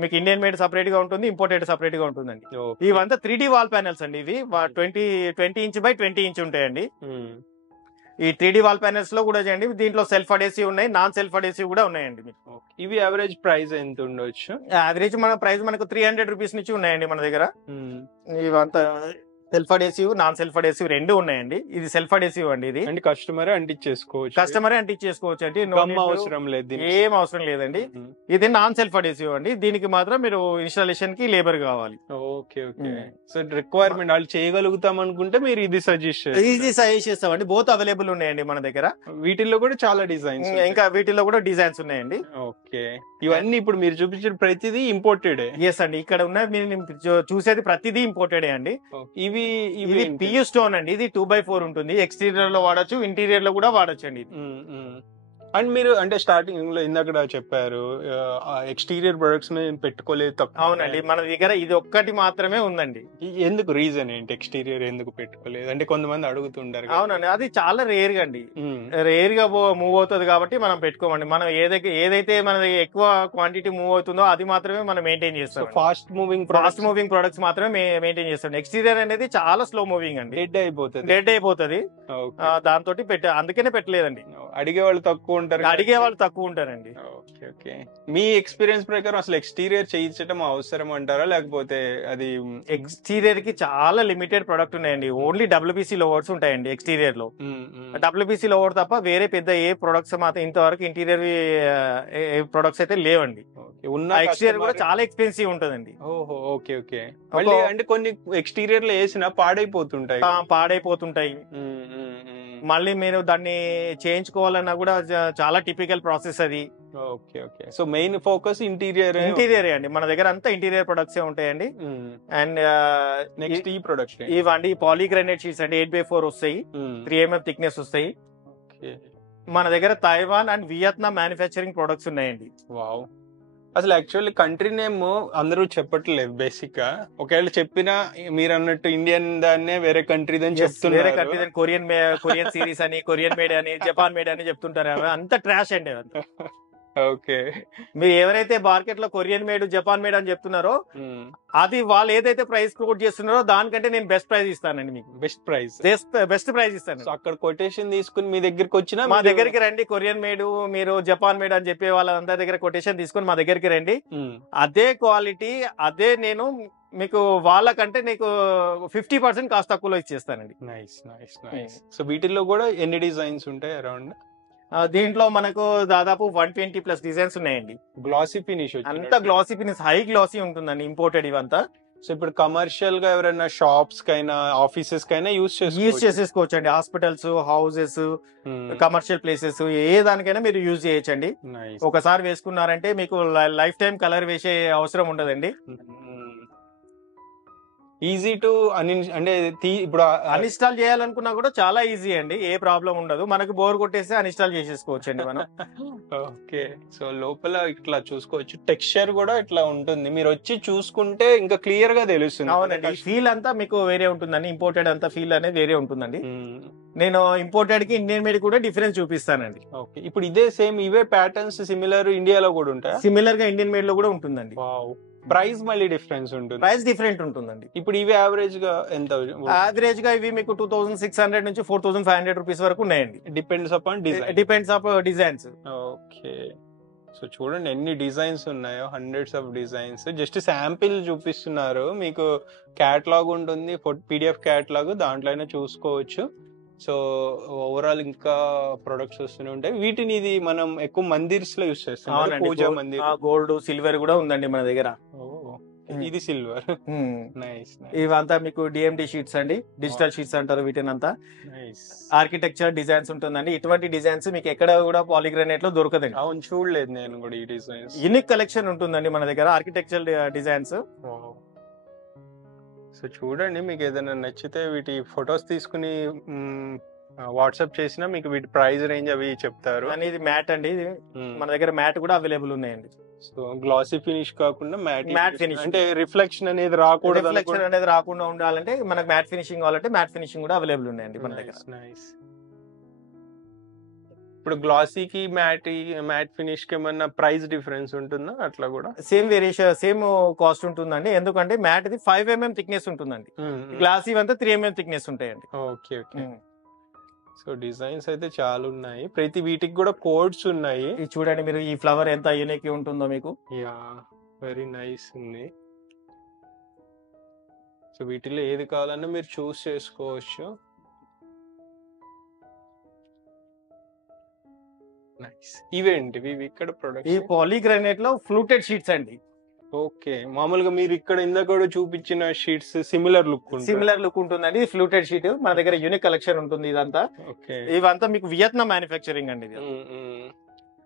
మీకు ఇండియన్ మేడ్ సపరేట్ గా ఉంటుంది, ఇంపోర్టెడ్ సపరేట్ గా ఉంటుందండి. ఇవంతా 3D వాల్ ప్యానెల్స్ అండి. ఇవి 20 ఇంచ్ బై 20 ఇంచ్ ఉంటాయండి. ఈ 3D వాల్ ప్యానెల్స్ లో కూడా చేయండి. దీంట్లో సెల్ఫ్ అడేసివ్ ఉన్నాయి, నాన్ సెల్ఫ్ అడేసివ్ కూడా ఉన్నాయండి. ఇవి యావరేజ్ ప్రైస్ ఎంత ఉండొచ్చు? యావరేజ్ మన ప్రైస్ మనకు 300 రూపీస్ నుంచి ఉన్నాయండి మన దగ్గర. ఇవంతా self adhesive, non self adhesive రెండు ఉన్నాయండి. ఇది సెల్ఫ్ అడేసివ్ అండి. ఇది అంటే కస్టమరే అంటించేసుకోవచ్చు అండి. అవసరం లేదు, ఏం అవసరం లేదండి. ఇది నాన్ సెల్ఫ్ అడేసివ్ అండి. దీనికి మాత్రం మీరు ఇన్స్టాలేషన్ కి లేబర్ కావాలి. Okay okay. సో రిక్వైర్మెంట్ వాళ్ళు చేయగలుగుతాం అనుకుంటే మీరు ఇది సజెస్ట్ చేస్తామండి. బోత్ అవైలబుల్ ఉన్నాయండి మన దగ్గర. వీటిల్లో కూడా చాలా డిజైన్స్, ఇంకా వీటిల్లో కూడా డిజైన్స్ ఉన్నాయండి. ఓకే. ఇవన్నీ ఇప్పుడు మీరు చూపించిన ప్రతిదీ ఇంపోర్టెడ్? ఎస్ అండి, ఇక్కడ ఉన్న మీరు చూసేది ప్రతిదీ ఇంపోర్టెడ్ అండి. ఇవి పియూ స్టోన్ అండి. ఇది 2x4 ఉంటుంది. ఎక్స్టీరియర్ లో వాడచ్చు, ఇంటీరియర్ లో కూడా వాడచ్చు అండి. అండ్ మీరు అంటే స్టార్టింగ్ లో ఇందాక చెప్పారు ఎక్స్టీరియర్ ప్రొడక్ట్స్ పెట్టుకోలేదు. అవునండి, మన దగ్గర ఇది ఒక్కటి మాత్రమే ఉందండి. ఎందుకు, రీజన్ ఏంటి ఎక్స్టీరియర్ ఎందుకు పెట్టుకోలేదు అంటే కొంతమంది అడుగుతుంటారు. అవునండి, అది చాలా రేర్ గా అండి. రేర్ గా మూవ్ అవుతుంది కాబట్టి మనం పెట్టుకోమండి. మనం ఏదైతే మన ఎక్కువ క్వాంటిటీ మూవ్ అవుతుందో అది మాత్రమే మనం మెయింటైన్ చేస్తాం. ఫాస్ట్ మూవింగ్ ప్రొడక్ట్స్ మాత్రమే మెయింటైన్ చేస్తాం. ఎక్స్టీరియర్ అనేది చాలా స్లో మూవింగ్ అండి. డెడ్ అయిపోతుంది. దాంతో అందుకనే పెట్టలేదండి. అడిగే వాళ్ళు తక్కువ ఉంటారండి. మీ ఎక్స్పీరియన్స్ ప్రకారం అసలు ఎక్స్టీరియర్ చేయించడం అవసరం అంటారా, లేకపోతే అది ఎక్స్టీరియర్ కి చాలా లిమిటెడ్ ప్రొడక్ట్ ఉన్నాయండి. ఓన్లీ WPC లోవర్స్ ఉంటాయండి ఎక్స్టీరియర్ లో. WPC లోవర్ తప్ప వేరే పెద్ద ఏ ప్రొడక్ట్స్ మాత్రం ఇంతవరకు ఇంటీరియర్ ప్రొడక్ట్స్ అయితే లేవండి. ఎక్స్టీరియర్ కూడా చాలా ఎక్స్పెన్సివ్ ఉంటుందండి. Okay okay. అంటే కొన్ని ఎక్స్టీరియర్ లో వేసినా పాడైపోతుంటాయి. మళ్ళీ మీరు దాన్ని చేయించుకోవాలన్నా కూడా చాలా టిపికల్ ప్రాసెస్ అది. Okay okay. So main focus interior అండి. మన దగ్గర అంతా ఇంటీరియర్ ప్రొడక్ట్స్ ఉంటాయండి. అండ్ నెక్స్ట్ ఈ ప్రొడక్ట్స్ ఇవ్వండి పాలీగ్రానైట్ షీట్స్ అంటే 8x4 వస్తాయి, 3mm థిక్నెస్ వస్తాయి. మన దగ్గర Taiwan and Vietnam manufacturing products ఉన్నాయండి. వావ్. అసలు యాక్చువల్లీ కంట్రీ నేమ్ అందరూ చెప్పట్లేదు బేసిక్ గా. ఒకవేళ చెప్పినా మీరు అన్నట్టు ఇండియన్ దాన్నే వేరే కంట్రీ దాన్ని చెప్తున్నారు. కొరియన్ సిరీస్ అని, కొరియన్ మేడ్ అని, జపాన్ మేడ్ అని చెప్తుంటారు. అంత ట్రాష్ అండి. ఓకే. మీరు ఎవరైతే మార్కెట్ లో కొరియన్ మేడ్, జపాన్ మేడ్ అని చెప్తున్నారో అది వాళ్ళు ఏదైతే ప్రైస్ కోట్ చేస్తున్నారో దానికంటే నేను బెస్ట్ ప్రైస్ ఇస్తానండి. మీకు బెస్ట్ ప్రైస్ ఇస్తాను. అక్కడ కొటేషన్ తీసుకుని మీ దగ్గరికి వచ్చినా మా దగ్గరికి రండి. కొరియన్ మేడ్, మీరు జపాన్ మేడ్ అని చెప్పే వాళ్ళందరి దగ్గర కొటేషన్ తీసుకుని మా దగ్గరికి రండి. అదే క్వాలిటీ, అదే నేను మీకు వాళ్ళకంటే నీకు 50% కాస్ట్ తక్కువలో ఇచ్చేస్తానండి. నైస్. సో వీటిల్లో కూడా ఎన్ని డిజైన్స్ ఉంటాయి అరౌండ్? దీంట్లో మనకు దాదాపు 120+ డిజైన్స్ ఉన్నాయండి. గ్లాసీ ఫినిష్, అంతా గ్లాసీ ఫినిష్, హై గ్లాసీ ఉంటుందండి ఇంపోర్టెడ్ ఇవంతా. సో ఇప్పుడు కమర్షియల్ గా ఎవరైనా షాప్స్ కైనా ఆఫీసెస్ కైనా యూజ్ చేసేసుకోవచ్చు అండి. హాస్పిటల్స్, హౌసెస్, కమర్షియల్ ప్లేసెస్ ఏ దానికైనా మీరు యూజ్ చేయొచ్చండి. ఒకసారి వేసుకున్నారంటే మీకు లైఫ్ టైం కలర్ వేసే అవసరం ఉండదండి. ఈజీ టు అంటే ఇప్పుడు అన్ఇన్స్టాల్ చేయాలనుకున్నా కూడా చాలా ఈజీ అండి, ఏ ప్రాబ్లం ఉండదు. మనకు బోర్ కొట్టేస్తే అన్ఇన్స్టాల్ చేసేసుకోవచ్చు అండి మనం. ఓకే. సో లోపల ఇట్లా చూసుకోవచ్చు, టెక్స్చర్ కూడా ఇట్లా ఉంటుంది, మీరు వచ్చి చూసుకుంటే ఇంకా క్లియర్ గా తెలుస్తుంది. అవునండి, ఫీల్ అంతా మీకు వేరే ఉంటుందండి, ఇంపోర్టెడ్ అంతా ఫీల్ అనేది వేరే ఉంటుందండి. మ్మ్. నేను ఇంపోర్టెడ్ కి ఇండియన్ మేడ్ కూడా డిఫరెన్స్ చూపిస్తానండి. ఓకే. ఇప్పుడు ఇదే సేమ్ ఇవే ప్యాటర్న్స్ సిమిలర్ ఇండియాలో కూడా ఉంటాయా? సిమిలర్ గా ఇండియన్ మేడ్ లో కూడా ఉంటుందండి. వావ్. ప్రైస్ మళ్ళీ డిఫరెన్స్ ఉంటుంది. ప్రైస్ డిఫరెంట్ ఉంటుందండి. ఇప్పుడు ఇవి యావరేజ్ గా ఎంత? యావరేజ్ గా ఇవి మీకు 2600 నుంచి 4500 రూపీస్ వరకు ఉన్నాయండి. Depends upon design. Depends of designs. Okay. So చూడండి ఎన్ని డిజైన్స్ ఉన్నాయో, hundreds of designs. Just sample చూపిస్తున్నారు, మీకు క్యాటలాగ్ ఉంటుంది, పీడిఎఫ్ క్యాటలాగ్, దాంట్లో అయినా చూసుకోవచ్చు. సో ఓవరాల్ ఇంకా ప్రొడక్ట్స్ వస్తూనే ఉంటాయి. వీటిని ఇది మనం ఎక్కువ మందిర్స్ లో యూస్ చేస్తాం, పూజా మందిర్. గోల్డ్ సిల్వర్ కూడా ఉందండి మన దగ్గర. ఇది సిల్వర్. నైస్. ఇవంతా మీకు డిఎండి షీట్స్ అండి, డిజిటల్ షీట్స్ అంటారు వీటిని అంతా. ఆర్కిటెక్చర్ డిజైన్స్ ఉంటుందండి. ఇటువంటి డిజైన్స్ మీకు ఎక్కడ కూడా పాలిగ్రానైట్ లో దొరకదండి. అవును, చూడలేదు నేను కూడా ఈ డిజైన్స్. యూనిక్ కలెక్షన్ ఉంటుందండి మన దగ్గర ఆర్కిటెక్చర్ డిజైన్స్. సో చూడండి, మీకు ఏదైనా నచ్చితే వీటి ఫొటోస్ తీసుకుని వాట్సాప్ చేసినా మీకు వీటి ప్రైస్ రేంజ్ అవి చెప్తారు. అని ఇది మ్యాట్ అండి, మన దగ్గర మ్యాట్ కూడా అవైలబుల్ ఉన్నాయండి. సో గ్లాసీ ఫినిష్ కాకుండా మ్యాట్ ఫినిష్, అంటే రిఫ్లెక్షన్ అనేది రాకూడదు. రిఫ్లెక్షన్ అనేది రాకుండా ఉండాలంటే మనకు మ్యాట్ ఫినిషింగ్ కావాలంటే మ్యాట్ ఫినిషింగ్ కూడా అవైలబుల్ ఉన్నాయండి మన దగ్గర. నైస్. ఇప్పుడు గ్లాసీకి మ్యాట్ ఫినిష్ కి ఏమన్నా ప్రైస్ డిఫరెన్స్ ఉంటుందా? అట్లా కూడా సేమ్ వేరియేషన్, సేమ్ కాస్ట్ ఉంటుందండి. ఎందుకంటే మ్యాట్ ఇది 5 mm థిక్నెస్ ఉంటుందండి, గ్లాసీ అంతా 3 mm థిక్నెస్ ఉంటాయండి. Okay okay. సో డిజైన్స్ అయితే చాలా ఉన్నాయి, ప్రతి వీటికి కూడా కోడ్స్ ఉన్నాయి. ఇది చూడండి మీరు, ఈ ఫ్లవర్ ఎంత యూనిక్ ఉంటుందో మీకు. యా, వెరీ నైస్ ఉంది. సో వీటిలో ఏది కావాలన్నా మీరు చూస్ చేసుకోవచ్చు. నైస్. ఇవేంటివి ఇక్కడ ప్రొడక్ట్స్? ఈ పాలీగ్రానైట్ లో ఫ్లూటెడ్ షీట్స్ అండి. ఓకే. మామూలుగా మీరు ఇక్కడ ఇందాక కూడా చూపించిన షీట్స్ సిమిలర్ లుక్ ఉంటుందండి. ఇది ఫ్లూటెడ్ షీట్, మన దగ్గర యూనిక్ కలెక్షన్ ఉంటుంది ఇదంతా. ఓకే. ఇవంతా మీకు వియత్నాం మ్యానుఫ్యాక్చరింగ్ అండి ఇది.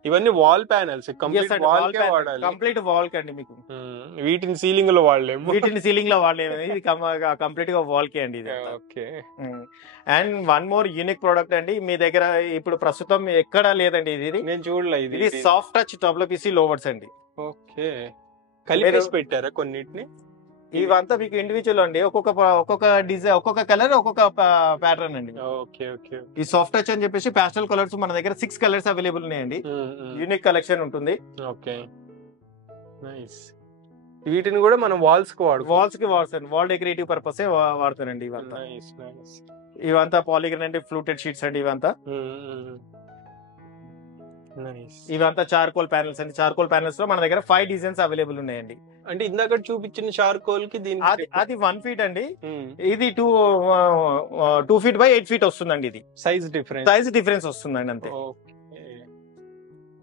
ఇవన్నీ వాల్ ప్యానెల్స్, కంప్లీట్ వాల్ కండి మీకు. వీటిని సీలింగ్ లో వాడలేము, ఇది కంప్లీట్ గా వాల్ కి అండి ఇది. Okay. And one more unique product అండి, మీ దగ్గర ఇప్పుడు ప్రస్తుతం ఎక్కడా లేదండి ఇది. నేను చూడలేదు. ఇది సాఫ్ట్ టచ్ WPC లోవర్స్ అండి. ఓకే. కలిపేసి పెట్టారా కొన్నిటిని? ఇవంతా మీకు ఇండివిజువల్ అండి, ఒక్కొక్క డిజైన్, ఒక్కొక్క కలర్, ఒక్కొక్క ప్యాటర్న్ అండి. Okay okay. ఈ సాఫ్ట్ టచ్ అని చెప్పేసి ప్యాస్టల్ కలర్స్ మన దగ్గర 6 కలర్స్ అవైలబుల్ ఉన్నాయండి. యూనిక్ కలెక్షన్ ఉంటుంది. ఓకే. నైస్. వీటిని కూడా మనం వాల్స్ కి వాడతాను, వాల్ డెకరేటివ్ పర్పస్ వాడతానండి ఇవంతా. ఇవంతా పాలీగ్రానైట్ ఫ్లూటెడ్ షీట్స్ అండి ఇవంతా. ఇవంతా చార్కోల్ ప్యానెల్స్ అండి. చార్కోల్ ప్యానెల్స్ లో మన దగ్గర 5 డిజైన్స్ అవైలబుల్ ఉన్నాయండి. అంటే ఇందాక చూపించిన చార్కోల్ కి అది 1 feet అండి, ఇది 2 feet by 8 feet వస్తుందండి. ఇది సైజ్ డిఫరెన్స్ వస్తుందండి అంతే.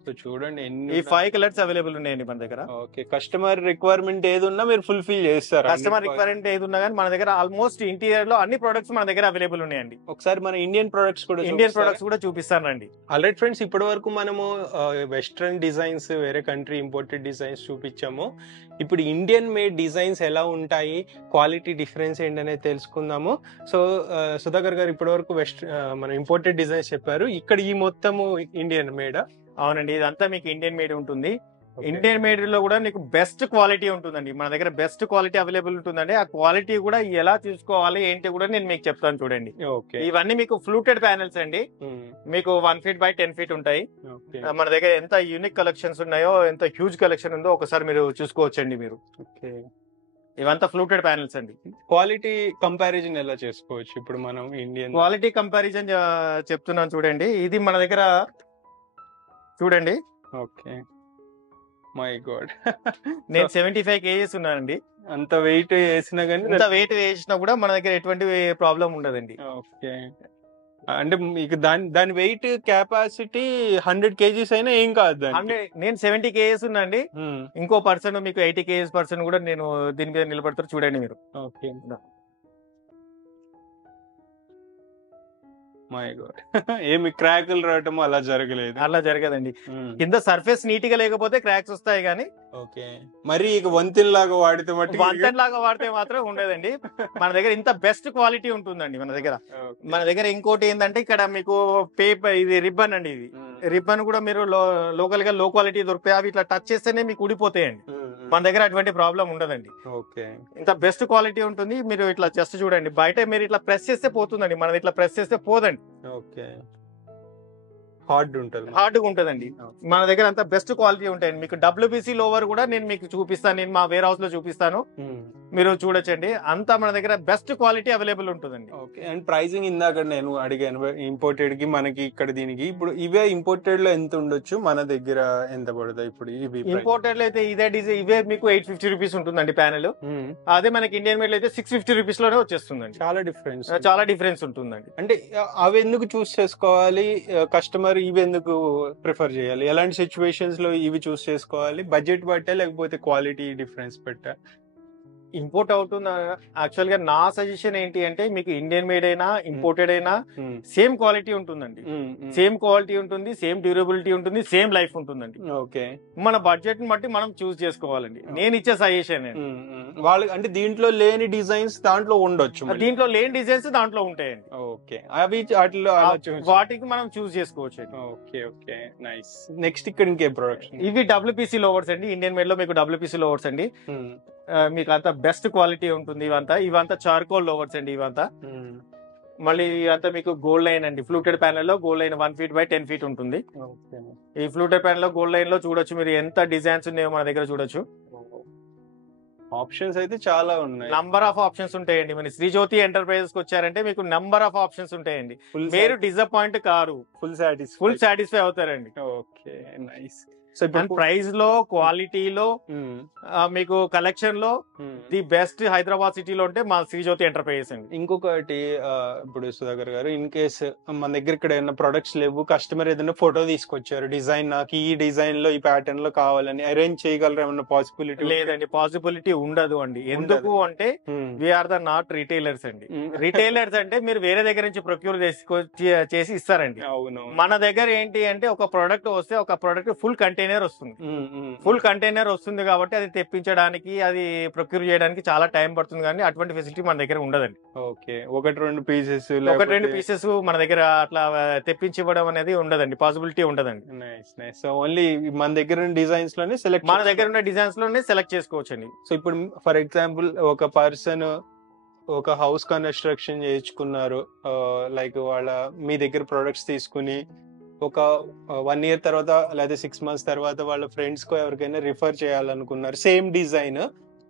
సో చూడండి ఈ 5 కలర్స్ అవైలబుల్ ఉన్నాయండి మన దగ్గర. ఓకే. కస్టమర్ రిక్వైర్మెంట్ ఏది ఉన్నా మీరు ఫుల్ఫిల్ చేస్తారు. కస్టమర్ రిక్వైర్మెంట్ ఏది ఉన్నా కానీ మన దగ్గర ఆల్మోస్ట్ ఇంటీరియర్ లో అన్ని ప్రొడక్ట్స్ మన దగ్గర అవైలబుల్ ఉన్నాయండి. ఒకసారి మన ఇండియన్ ప్రొడక్ట్స్ కూడా చూపిస్తానండి. ఆల్రైట్ ఫ్రెండ్స్, ఇప్పటి వరకు మనము వెస్ట్రన్ డిజైన్స్, వేరే కంట్రీ ఇంపోర్టెడ్ డిజైన్స్ చూపించాము. ఇప్పుడు ఇండియన్ మేడ్ డిజైన్స్ ఎలా ఉంటాయి, క్వాలిటీ డిఫరెన్స్ ఏంటనేది తెలుసుకుందాము. సో సుధాకర్ గారు ఇప్పటి వరకు మన ఇంపోర్టెడ్ డిజైన్స్ చెప్పారు, ఇక్కడ ఈ మొత్తము ఇండియన్ మేడ్? అవునండి, ఇదంతా మీకు ఇండియన్ మేడ్ ఉంటుంది. ఇండియన్ మేడ్ లో కూడా మీకు బెస్ట్ క్వాలిటీ ఉంటుందండి. మన దగ్గర బెస్ట్ క్వాలిటీ అవైలబుల్ ఉంటుందండి. ఆ క్వాలిటీ కూడా ఎలా చూసుకోవాలి ఏంటి కూడా నేను మీకు చెప్తాను చూడండి. ఇవన్నీ మీకు ఫ్లూటెడ్ ప్యానెల్స్ అండి, మీకు 1 feet by 10 feet ఉంటాయి. మన దగ్గర ఎంత యూనిక్ కలెక్షన్స్ ఉన్నాయో, ఎంత హ్యూజ్ కలెక్షన్ ఉందో ఒకసారి మీరు చూసుకోవచ్చండి మీరు. ఇవంతా ఫ్లూటెడ్ ప్యానెల్స్ అండి. క్వాలిటీ కంపారిజన్ ఎలా చేసుకోవచ్చు ఇప్పుడు మనం? ఇండియన్ క్వాలిటీ కంపారిజన్ చెప్తున్నాను చూడండి. ఇది మన దగ్గర చూడండి. ఓకే. మై గాడ్, నేను 75 kgs ఉన్నానండి. అంత వెయిట్ వేసినా కూడా మన దగ్గర ఎటువంటి ప్రాబ్లం ఉండదండి. ఓకే. అంటే మీకు దాని వెయిట్ కెపాసిటీ 100 kgs అయినా ఏం కాదు. నేను 70 kgs ఉన్నాండి. ఇంకో పర్సన్ మీకు 80 kgs పర్సన్ కూడా నేను దీని మీద నిలబడతారు చూడండి మీరు. ఓకే. My God. ఏమి క్రాకులు రావటం అలా జరగలేదు. అలా జరగదండి. కింద సర్ఫేస్ నీట్ గా లేకపోతే క్రాక్స్ వస్తాయి కానీ ఓకే, మరి ఇక వంతెనలాగా వాడితే వంతెన్ లాగా వాడితే మాత్రం ఉండదండి. మన దగ్గర ఇంత బెస్ట్ క్వాలిటీ ఉంటుందండి మన దగ్గర. మన దగ్గర ఇంకోటి ఏంటంటే ఇక్కడ మీకు పేపర్, ఇది రిబ్బన్ అండి. ఇది రిబ్బన్ కూడా మీరు లోకల్ గా లో క్వాలిటీ దొరుకుతాయి. అవి ఇట్లా టచ్ చేస్తేనే మీకు ఊడిపోతాయండి. మన దగ్గర అటువంటి ప్రాబ్లం ఉండదండి. ఓకే, ఇంత బెస్ట్ క్వాలిటీ ఉంటుంది. మీరు ఇట్లా జస్ట్ చూడండి, బయట మీరు ఇట్లా ప్రెస్ చేస్తే పోతుందండి, మనది ఇట్లా ప్రెస్ చేస్తే పోదండి. ఓకే, హార్డ్ ఉంటుంది, హార్డ్గా ఉంటుందండి. మన దగ్గర అంత బెస్ట్ క్వాలిటీ ఉంటాయండి. మీకు డబ్ల్యూబీసీ లోవర్ కూడా నేను మీకు చూపిస్తాను, నేను మా వేర్ హౌస్ లో చూపిస్తాను, మీరు చూడొచ్చండి. అంతా మన దగ్గర బెస్ట్ క్వాలిటీ అవైలబుల్ ఉంటుందండి. ఓకే, అండ్ ప్రైసింగ్ ఇందాక నేను అడిగాను ఇంపోర్టెడ్ కి మనకి ఇక్కడ దీనికి. ఇప్పుడు ఇవే ఇంపోర్టెడ్ లో ఎంత ఉండొచ్చు, మన దగ్గర ఎంత పడతాయి ఇప్పుడు ఇవి? ఇంపోర్టెడ్ లో అయితే ఇదే డిజైన్ ఇవే మీకు 850 రూపీస్ ఉంటుందండి ప్యానెల్. అదే మనకి ఇండియన్ మేడ్ లో అయితే 650 రూపీస్ లోనే వచ్చేస్తుందండి. చాలా డిఫరెన్స్ ఉంటుందండి. అంటే అవి ఎందుకు చూస్ చేసుకోవాలి కస్టమర్, ఇవి ఎందుకు ప్రిఫర్ చేయాలి? ఎలాంటి సిచ్యువేషన్స్ లో ఇవి చూస్ చేసుకోవాలి? బడ్జెట్ బట్టే లేకపోతే క్వాలిటీ డిఫరెన్స్ పెట్టా? ఇంపోర్ట్ అవుతుంది. యాక్చువల్ గా నా సజెషన్ ఏంటి అంటే, మీకు ఇండియన్ మేడ్ అయినా ఇంపోర్టెడ్ అయినా సేమ్ క్వాలిటీ ఉంటుందండి. సేమ్ క్వాలిటీ ఉంటుంది, సేమ్ డ్యూరబిలిటీ ఉంటుంది, సేమ్ లైఫ్ ఉంటుందండి. ఓకే, మన బడ్జెట్ ని బట్టి మనం చూస్ చేసుకోవాలండి. నేను ఇచ్చే సజెషన్ వాళ్ళకి. అంటే దీంట్లో లేని డిజైన్స్ దాంట్లో ఉండొచ్చు, దీంట్లో లేని డిజైన్స్ దాంట్లో ఉంటాయండి. ఓకే, అవి వాటికి మనం చూస్ చేసుకోవచ్చు. Okay okay, nice. నెక్స్ట్ ఇక్కడ ఇంకే ప్రొడక్ట్స్? ఇవి డబ్ల్యూపీసీ లోవర్స్ అండి. ఇండియన్ మేడ్ లో మీకు డబ్ల్యూపీసీ లోవర్స్ అండి. మీకు అంతా బెస్ట్ క్వాలిటీ ఉంటుంది. ఇవంతా చార్కోల్ లోవర్స్ అండి. ఇవంతా మళ్ళీ ఇవంతా మీకు గోల్డ్ లైన్ అండి. ఫ్లూటెడ్ ప్యానెల్ లో gold line 1 feet by 10 feet ఉంటుంది. ఈ ఫ్లూటెడ్ ప్యానెల్ లో గోల్డ్ లైన్ లో చూడొచ్చు మీరు ఎంత డిజైన్స్ ఉన్నాయో మన దగ్గర చూడొచ్చు. ఆప్షన్స్ అయితే చాలా ఉన్నాయి, నంబర్ ఆఫ్ ఆప్షన్స్ ఉంటాయండి. మన శ్రీజ్యోతి ఎంటర్ప్రైజెస్ కి వచ్చారంటే మీకు నంబర్ ఆఫ్ ఆప్షన్స్ ఉంటాయండి. మీరు డిసప్పాయింట్ కారు, ఫుల్ సాటిస్ఫై అవుతారండి. Okay, nice. ప్రైస్ లో, క్వాలిటీలో, మీకు కలెక్షన్ లో ది బెస్ట్ హైదరాబాద్ సిటీలో ఉంటే మా శ్రీజ్యోతి ఎంటర్ప్రైజెస్ అండి. ఇంకొకటి, ఇప్పుడు సుధాకర్ గారు, ఇన్ కేస్ మన దగ్గర ఇక్కడ ఏమైనా ప్రొడక్ట్స్ లేవు, కస్టమర్ ఏదైనా ఫోటో తీసుకొచ్చారు, డిజైన్ నాకు ఈ డిజైన్ లో ఈ ప్యాటర్న్ లో కావాలని, అరేంజ్ చేయగలరా? ఏమన్నా పాసిబిలిటీ? లేదండి, పాసిబిలిటీ ఉండదు అండి. ఎందుకు అంటే వీఆర్ ద నాట్ రిటైలర్స్ అండి. రిటైలర్స్ అంటే మీరు వేరే దగ్గర నుంచి ప్రొక్యూర్ చేసి ఇస్తారండి. అవును, మన దగ్గర ఏంటి అంటే ఒక ప్రోడక్ట్ వస్తే ఒక ప్రోడక్ట్ ఫుల్ కంటైనర్ వస్తుంది. ఫుల్ కంటైనర్ వస్తుంది కాబట్టి అది తెప్పించడానికి, అది ప్రొక్యూర్ చేయడానికి చాలా టైం పడుతుంది. కానీ అటువంటి ఫెసిలిటీ మన దగ్గర ఉండదండి. ఓకే, ఒకటి రెండు పీసెస్ మన దగ్గర అట్లా తెప్పించివ్వడం అనేది ఉండదండి, పాసిబిలిటీ ఉండదండి. సో ఓన్లీ మన దగ్గర ఉన్న డిజైన్స్ లోనే మన దగ్గర ఉన్న డిజైన్స్ లోనే సెలెక్ట్ చేసుకోవచ్చు అండి. సో ఇప్పుడు ఫర్ ఎగ్జాంపుల్ ఒక పర్సన్ ఒక హౌస్ కన్స్ట్రక్షన్ చేయించుకున్నారు, లైక్ వాళ్ళ మీ దగ్గర ప్రొడక్ట్స్ తీసుకుని ఒక 1 year తర్వాత లేదా 6 months తర్వాత వాళ్ళ ఫ్రెండ్స్ కో ఎవరికైనా రిఫర్ చేయాలనుకున్నారు, సేమ్ డిజైన్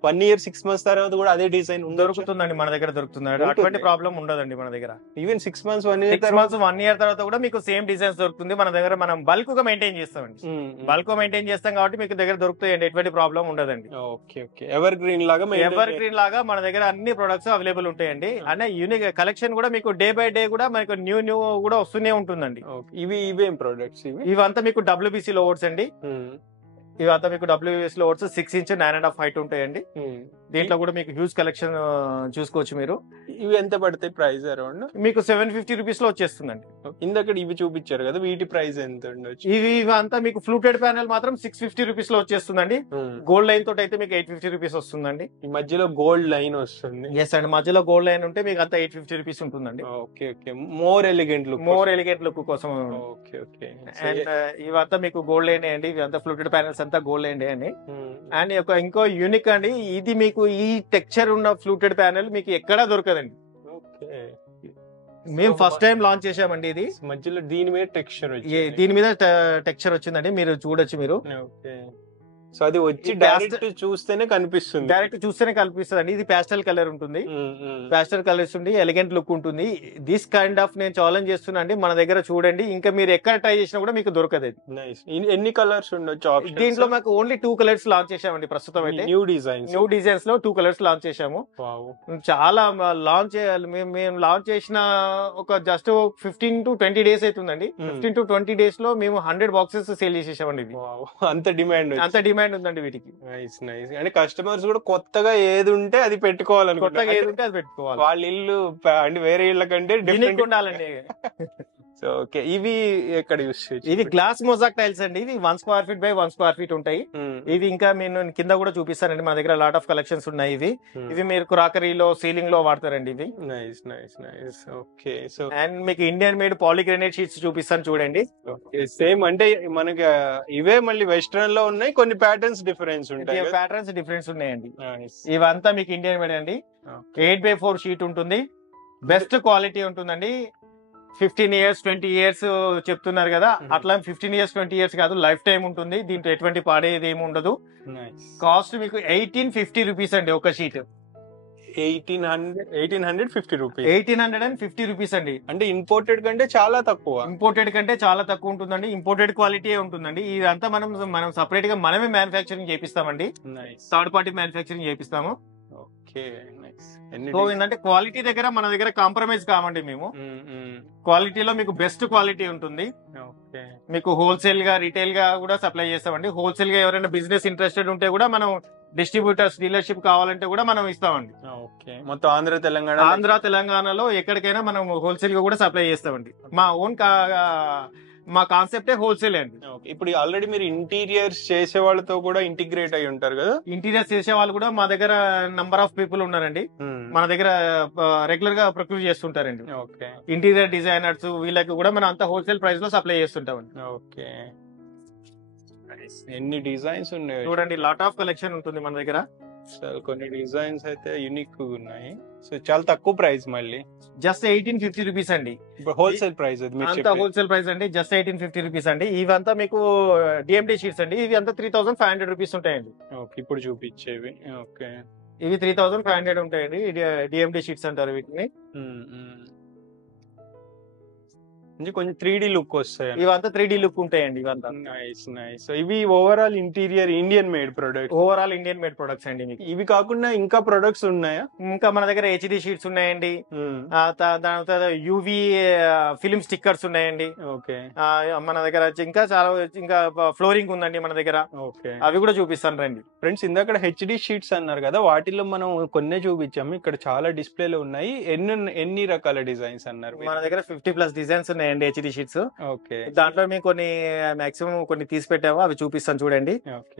1 year 6 months తర్వాత కూడా అదే డిజైన్ దొరుకుతుందండి. మన దగ్గర దొరుకుతుంది, అటువంటి ప్రాబ్లం ఉండదండి మన దగ్గర. ఈవెన్ 6 months 1 year తర్వాత కూడా మీకు సేమ్ డిజైన్స్ దొరుకుతుంది. మన దగ్గర మనం బల్క్ గా మెయింటైన్ చేస్తామండి. బల్క్ గా మెయింటైన్ చేస్తాం కాబట్టి మీకు దగ్గర దొరుకుతాయండి, ఎటువంటి ప్రాబ్లం ఉండదండి. ఓకే ఓకే, ఎవర్ గ్రీన్ లాగా మన దగ్గర అన్ని ప్రొడక్ట్స్ అవైలబుల్ ఉంటాయండి. అంటే యూనిక్ కలెక్షన్ కూడా మీకు డే బై డే కూడా మనకు న్యూ కూడా వస్తూనే ఉంటుందండి. ఇవేం ప్రొడక్ట్స్? ఇవంతా మీకు డబ్ల్యూబీసీ లోవర్స్ అండి. ఇవంతా మీకు డబ్ల్యూబీసీ లోవర్స్ 6 inch 9.5 height ఉంటాయండి. దీంట్లో కూడా మీకు హ్యూజ్ కలెక్షన్ చూసుకోవచ్చు మీరు. ఇవి ఎంత పడతాయి ప్రైస్? అరౌండ్ మీకు 750 రూపీస్ లో వచ్చేస్తుందండి. ఇందాక ఇవి చూపించారు కదా, వీటి ప్రైస్ ఎంత ఉండొచ్చు? ఇవి అంతా మీకు ఫ్లూటెడ్ ప్యానెల్ మాత్రం 650 రూపీస్ లో వచ్చేస్తుందండి. గోల్డ్ లైన్ తోటి అయితే మీకు 850 రూపీస్ వస్తుందండి. ఈ మధ్యలో గోల్డ్ లైన్ వస్తుంది. ఎస్ అండి, మధ్యలో గోల్డ్ లైన్ ఉంటే మీకు అంతా 850 రూపీస్ ఉంటుందండి. Okay okay, more elegant look కోసం. ఓకే ఓకే, అండ్ ఇవంతా మీకు గోల్డ్ లైన్ అండి. ఇవంతా ఫ్లూటెడ్ ప్యానెల్స్ అంతా గోల్డ్ లైన్ అండి. అండ్ ఇంకో యూనిక్ అండి, ఇది మీకు ఈ టెక్స్చర్ ఉన్న ఫ్లూటెడ్ ప్యానెల్ మీకు ఎక్కడా దొరకదండి. మేము ఫస్ట్ టైం లాంచ్ చేసామండి. ఇది మధ్యలో దీని మీద టెక్స్చర్ వచ్చిందండి, మీరు చూడొచ్చు మీరు. సో అది వచ్చి డైరెక్ట్ చూస్తేనే కనిపిస్తుంది అండి. ఇది ప్యాస్టల్ కలర్ ఉంటుంది, ప్యాస్టల్ కలర్స్ ఉండి ఎలిగెంట్ లుక్ ఉంటుంది. దిస్ కైండ్ ఆఫ్ నేను ఛాలెంజ్ చేస్తున్నా అండి, మన దగ్గర చూడండి, ఇంకా మీరు ఎక్కడ ట్రై చేసినా కూడా మీకు దొరకదు. ఎన్ని కలర్స్ ఉండొచ్చు? దీంట్లో మాకు ఓన్లీ 2 colors లాంచ్ చేసామండి ప్రస్తుతం అయితే. న్యూ డిజైన్స్ లో 2 colors లాంచ్ చేసాము. చాలా లాంచ్ చేయాలి. మేము లాంచ్ చేసిన ఒక జస్ట్ 15 to 20 days అవుతుందండి. 15 to 20 days లో మేము 100 boxes సేల్ చేసేసామండి. అంత డిమాండ్ డిమాండ్ ఉందండి వీటికి. Nice nice. అంటే కస్టమర్స్ కూడా కొత్తగా ఏది ఉంటే అది పెట్టుకోవాలనుకుంటారు. కొత్తగా ఏది ఉంటే అది పెట్టుకోవాలి. వాళ్ళ ఇల్లు అంటే వేరే ఇళ్ళ కంటే యూనిక్ డిఫరెంట్ ఉండాలండి. సో ఓకే, ఇవి ఎక్కడ యూస్ చేయొచ్చు? ఇది గ్లాస్ మొజాక్ టైల్స్ అండి. ఇది 1 square feet by 1 square feet ఉంటాయి. ఇది ఇంకా నేను కింద కూడా చూపిస్తానండి. మా దగ్గర లాట్ ఆఫ్ కలెక్షన్స్ ఉన్నాయి. ఇవి మీరు క్రాకరీలో సీలింగ్ లో వాడతారండి ఇవి. Nice nice nice. Okay, so and మీకు ఇండియన్ మేడ్ పాలిగ్రానైట్ షీట్స్ చూపిస్తాను చూడండి. సేమ్ అంటే మనకి ఇవే మళ్ళీ వెస్ట్రన్ లో ఉన్నాయి, కొన్ని ప్యాటర్న్స్ డిఫరెన్స్ ఉంటాయి. ప్యాటర్న్స్ డిఫరెన్స్ ఉన్నాయండి. ఇవంతా మీకు ఇండియన్ మేడ్ అండి. 8x4 షీట్ ఉంటుంది. బెస్ట్ క్వాలిటీ ఉంటుందండి. 15 years 20 years చెప్తున్నారు కదా, అట్లా 15 years 20 years కాదు, లైఫ్ టైం ఉంటుంది. దీంట్లో ఎటువంటి పాడేది ఏమి ఉండదు. కాస్ట్ మీకు 1850 రూపీస్ అండి ఒక షీట్. 1850 రూపీస్. 1850 రూపీస్ అండి. అంటే ఇంపోర్టెడ్ కంటే చాలా తక్కువ. ఇంపోర్టెడ్ కంటే చాలా తక్కువ ఉంటుందండి. ఇంపోర్టెడ్ క్వాలిటీ ఉంటుందండి. ఇదంతా మనం సపరేట్ గా మనమే మ్యానుఫ్యాక్చరింగ్ చేపిస్తామండి. థర్డ్ పార్టీ మ్యానుఫ్యాక్చరింగ్ చేపిస్తాము. Okay nice. సో ఏంటంటే క్వాలిటీ దగ్గర మన దగ్గర కాంప్రమైజ్ కావండి మేము. క్వాలిటీలో మీకు బెస్ట్ క్వాలిటీ ఉంటుంది. మీకు హోల్సేల్ గా రీటైల్ గా కూడా సప్లై చేస్తామండి. హోల్సేల్ గా ఎవరైనా బిజినెస్ ఇంట్రెస్టెడ్ ఉంటే కూడా మనం డిస్ట్రిబ్యూటర్స్ డీలర్షిప్ కావాలంటే కూడా మనం ఇస్తామండి. మొత్తం ఆంధ్ర తెలంగాణలో ఎక్కడికైనా మనం హోల్సేల్ గా కూడా సప్లై చేస్తామండి. మా ఓన్ మా కాన్సెప్టే హోల్సేల్ అండి. ఇప్పుడు ఆల్రెడీ మీరు ఇంటీరియర్స్ చేసే వాళ్ళతో కూడా ఇంటిగ్రేట్ అయి ఉంటారు కదా? ఇంటీరియర్స్ చేసే వాళ్ళు కూడా మా దగ్గర నంబర్ ఆఫ్ పీపుల్ ఉన్నారండి. మన దగ్గర రెగ్యులర్ గా ప్రొక్యూర్ చేస్తుంటారండి. ఇంటీరియర్ డిజైనర్స్ వీళ్ళకి కూడా మనం అంతా హోల్సేల్ ప్రైస్ లో సప్లై చేస్తుంటామండి. ఓకే, ఎన్ని డిజైన్స్ ఉన్నాయి చూడండి. లాట్ ఆఫ్ కలెక్షన్ ఉంటుంది మన దగ్గర. కొన్ని డిజైన్స్ అయితే యూనిక్ ఉన్నాయి. సో చాలా తక్కువ ప్రైస్, మళ్ళీ జస్ట్ 1850 రూపీస్ అండి. హోల్సేల్ ప్రైస్ అంతా హోల్సేల్ ప్రైస్ అండి. జస్ట్ 1850 రూపీస్ అండి. ఇవంతా మీకు డిఎండి షీట్స్ అండి. ఇవి అంతా 3500 రూపీస్ ఉంటాయండి. ఓకే, ఇప్పుడు చూపించేవి. ఓకే, ఇవి 3500 ఉంటాయండి. డిఎండి షీట్స్ అంటారు వీటిని. కొంచెం 3D లుక్ వస్తాయి. ఇవంతా 3D లుక్ ఉంటాయండి. ఇవంతా నైస్ నైస్. సో ఇవి overall interior Indian made products. Overall Indian made products అండి. మీకు ఇవి కాకుండా ఇంకా ప్రొడక్ట్స్ ఉన్నాయా? ఇంకా మన దగ్గర హెచ్డి షీట్స్ ఉన్నాయండి. దాని తర్వాత యూవి ఫిలిం స్టిక్కర్స్ ఉన్నాయండి. ఓకే, మన దగ్గర ఇంకా చాలా ఇంకా ఫ్లోరింగ్ ఉందండి మన దగ్గర. ఓకే, అవి కూడా చూపిస్తాను రండి. ఫ్రెండ్స్, ఇందాక హెచ్డి షీట్స్ అన్నారు కదా, వాటిలో మనం కొన్నే చూపించాము. ఇక్కడ చాలా డిస్ప్లేలు ఉన్నాయి. ఎన్ని రకాల డిజైన్స్ అన్నారు? మన దగ్గర 50+ డిజైన్స్ ఉన్నాయి హెచ్డి షీట్స్. ఓకే, దాంట్లో మీకు కొన్ని మాక్సిమం కొన్ని తీసి పెట్టాము, అవి చూపిస్తాను చూడండి.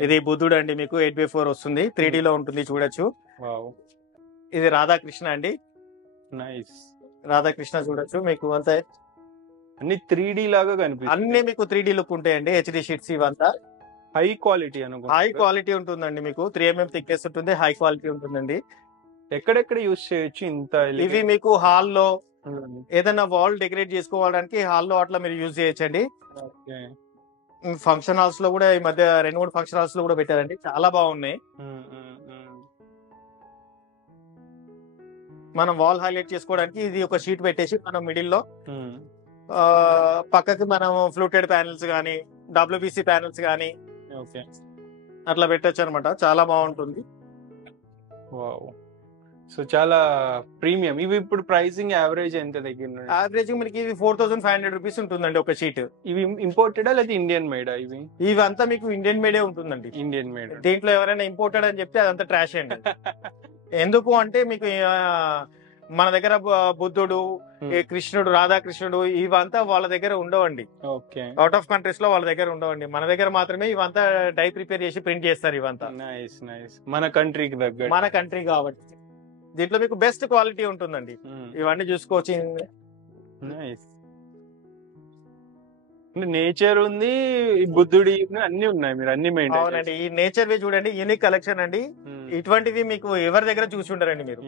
ఇది బుద్ధుడు అండి, మీకు 8x4 వస్తుంది. 3D లో ఉంటుంది, చూడొచ్చు. ఇది రాధాకృష్ణ అండి. నైస్. రాధాకృష్ణ చూడొచ్చు. మీకు అంతా అన్ని 3D లాగా కనిపిస్తుంది. అన్ని మీకు 3D లుక్ ఉంటాయండి హెచ్డి షీట్స్. ఇవంతా హై క్వాలిటీ హై క్వాలిటీ ఉంటుందండి. మీకు 3 mm థిక్నెస్ ఉంటుంది. హై క్వాలిటీ ఉంటుందండి. ఎక్కడెక్కడ యూజ్ చేయొచ్చు ఇంత? ఇవి మీకు హాల్లో ఏదైనా వాల్ డెకరేట్ చేసుకోవడానికి హాల్లో అట్లా మీరు యూజ్ చేయొచ్చండి. ఫంక్షన్ హాల్స్ లో కూడా ఈ మధ్య 2-3 ఫంక్షన్ హాల్స్ లో కూడా పెట్టారండి. చాలా బాగున్నాయి. మనం వాల్ హైలైట్ చేసుకోవడానికి ఇది ఒక షీట్ పెట్టేసి మనం మిడిల్ లో పక్కకి మనం ఫ్లూటెడ్ ప్యానెల్స్ గానీ WPC ప్యానెల్స్ గానీ అట్లా పెట్టచ్చు అనమాట. చాలా బాగుంటుంది. సో చాలా ప్రీమియం. ఇవి ఇప్పుడు ప్రైసింగ్ యావరేజ్ ఎంత దగ్గర? యావరేజ్ మనకి ఇవి 4500 రూపీస్ ఉంటుందండి ఒక షీట్. ఇవి ఇంపోర్టెడా లేదా ఇండియన్ మేడా? ఇవంతా మీకు ఇండియన్ మేడే ఉంటుందండి. Indian made. దీంట్లో ఎవరైనా ఇంపోర్టెడ్ అని చెప్తే అదంతా ట్రాష్ అండి. ఎందుకు అంటే మీకు మన దగ్గర బుద్ధుడు, కృష్ణుడు, రాధాకృష్ణుడు ఇవంతా వాళ్ళ దగ్గర ఉండవండి. ఓకే, అవుట్ ఆఫ్ కంట్రీస్ లో వాళ్ళ దగ్గర ఉండవండి. మన దగ్గర మాత్రమే ఇవంతా డై ప్రిపేర్ చేసి ప్రింట్ చేస్తారు. ఇవంతా నైస్ నైస్. మన కంట్రీకి దగ్గర, మన కంట్రీ కాబట్టి దీంట్లో మీకు బెస్ట్ క్వాలిటీ ఉంటుందండి. ఇవన్నీ చూసుకోవచ్చు. నేచర్ ఉంది, బుద్ధుడి అన్ని ఉన్నాయి. మీరు అన్ని మెయింటైన్. అవునండి, ఈ నేచర్ వి చూడండి. యూనిక్ కలెక్షన్ అండి. ఇటువంటివి మీకు ఎవరి దగ్గర చూసి ఉంటారండి మీరు.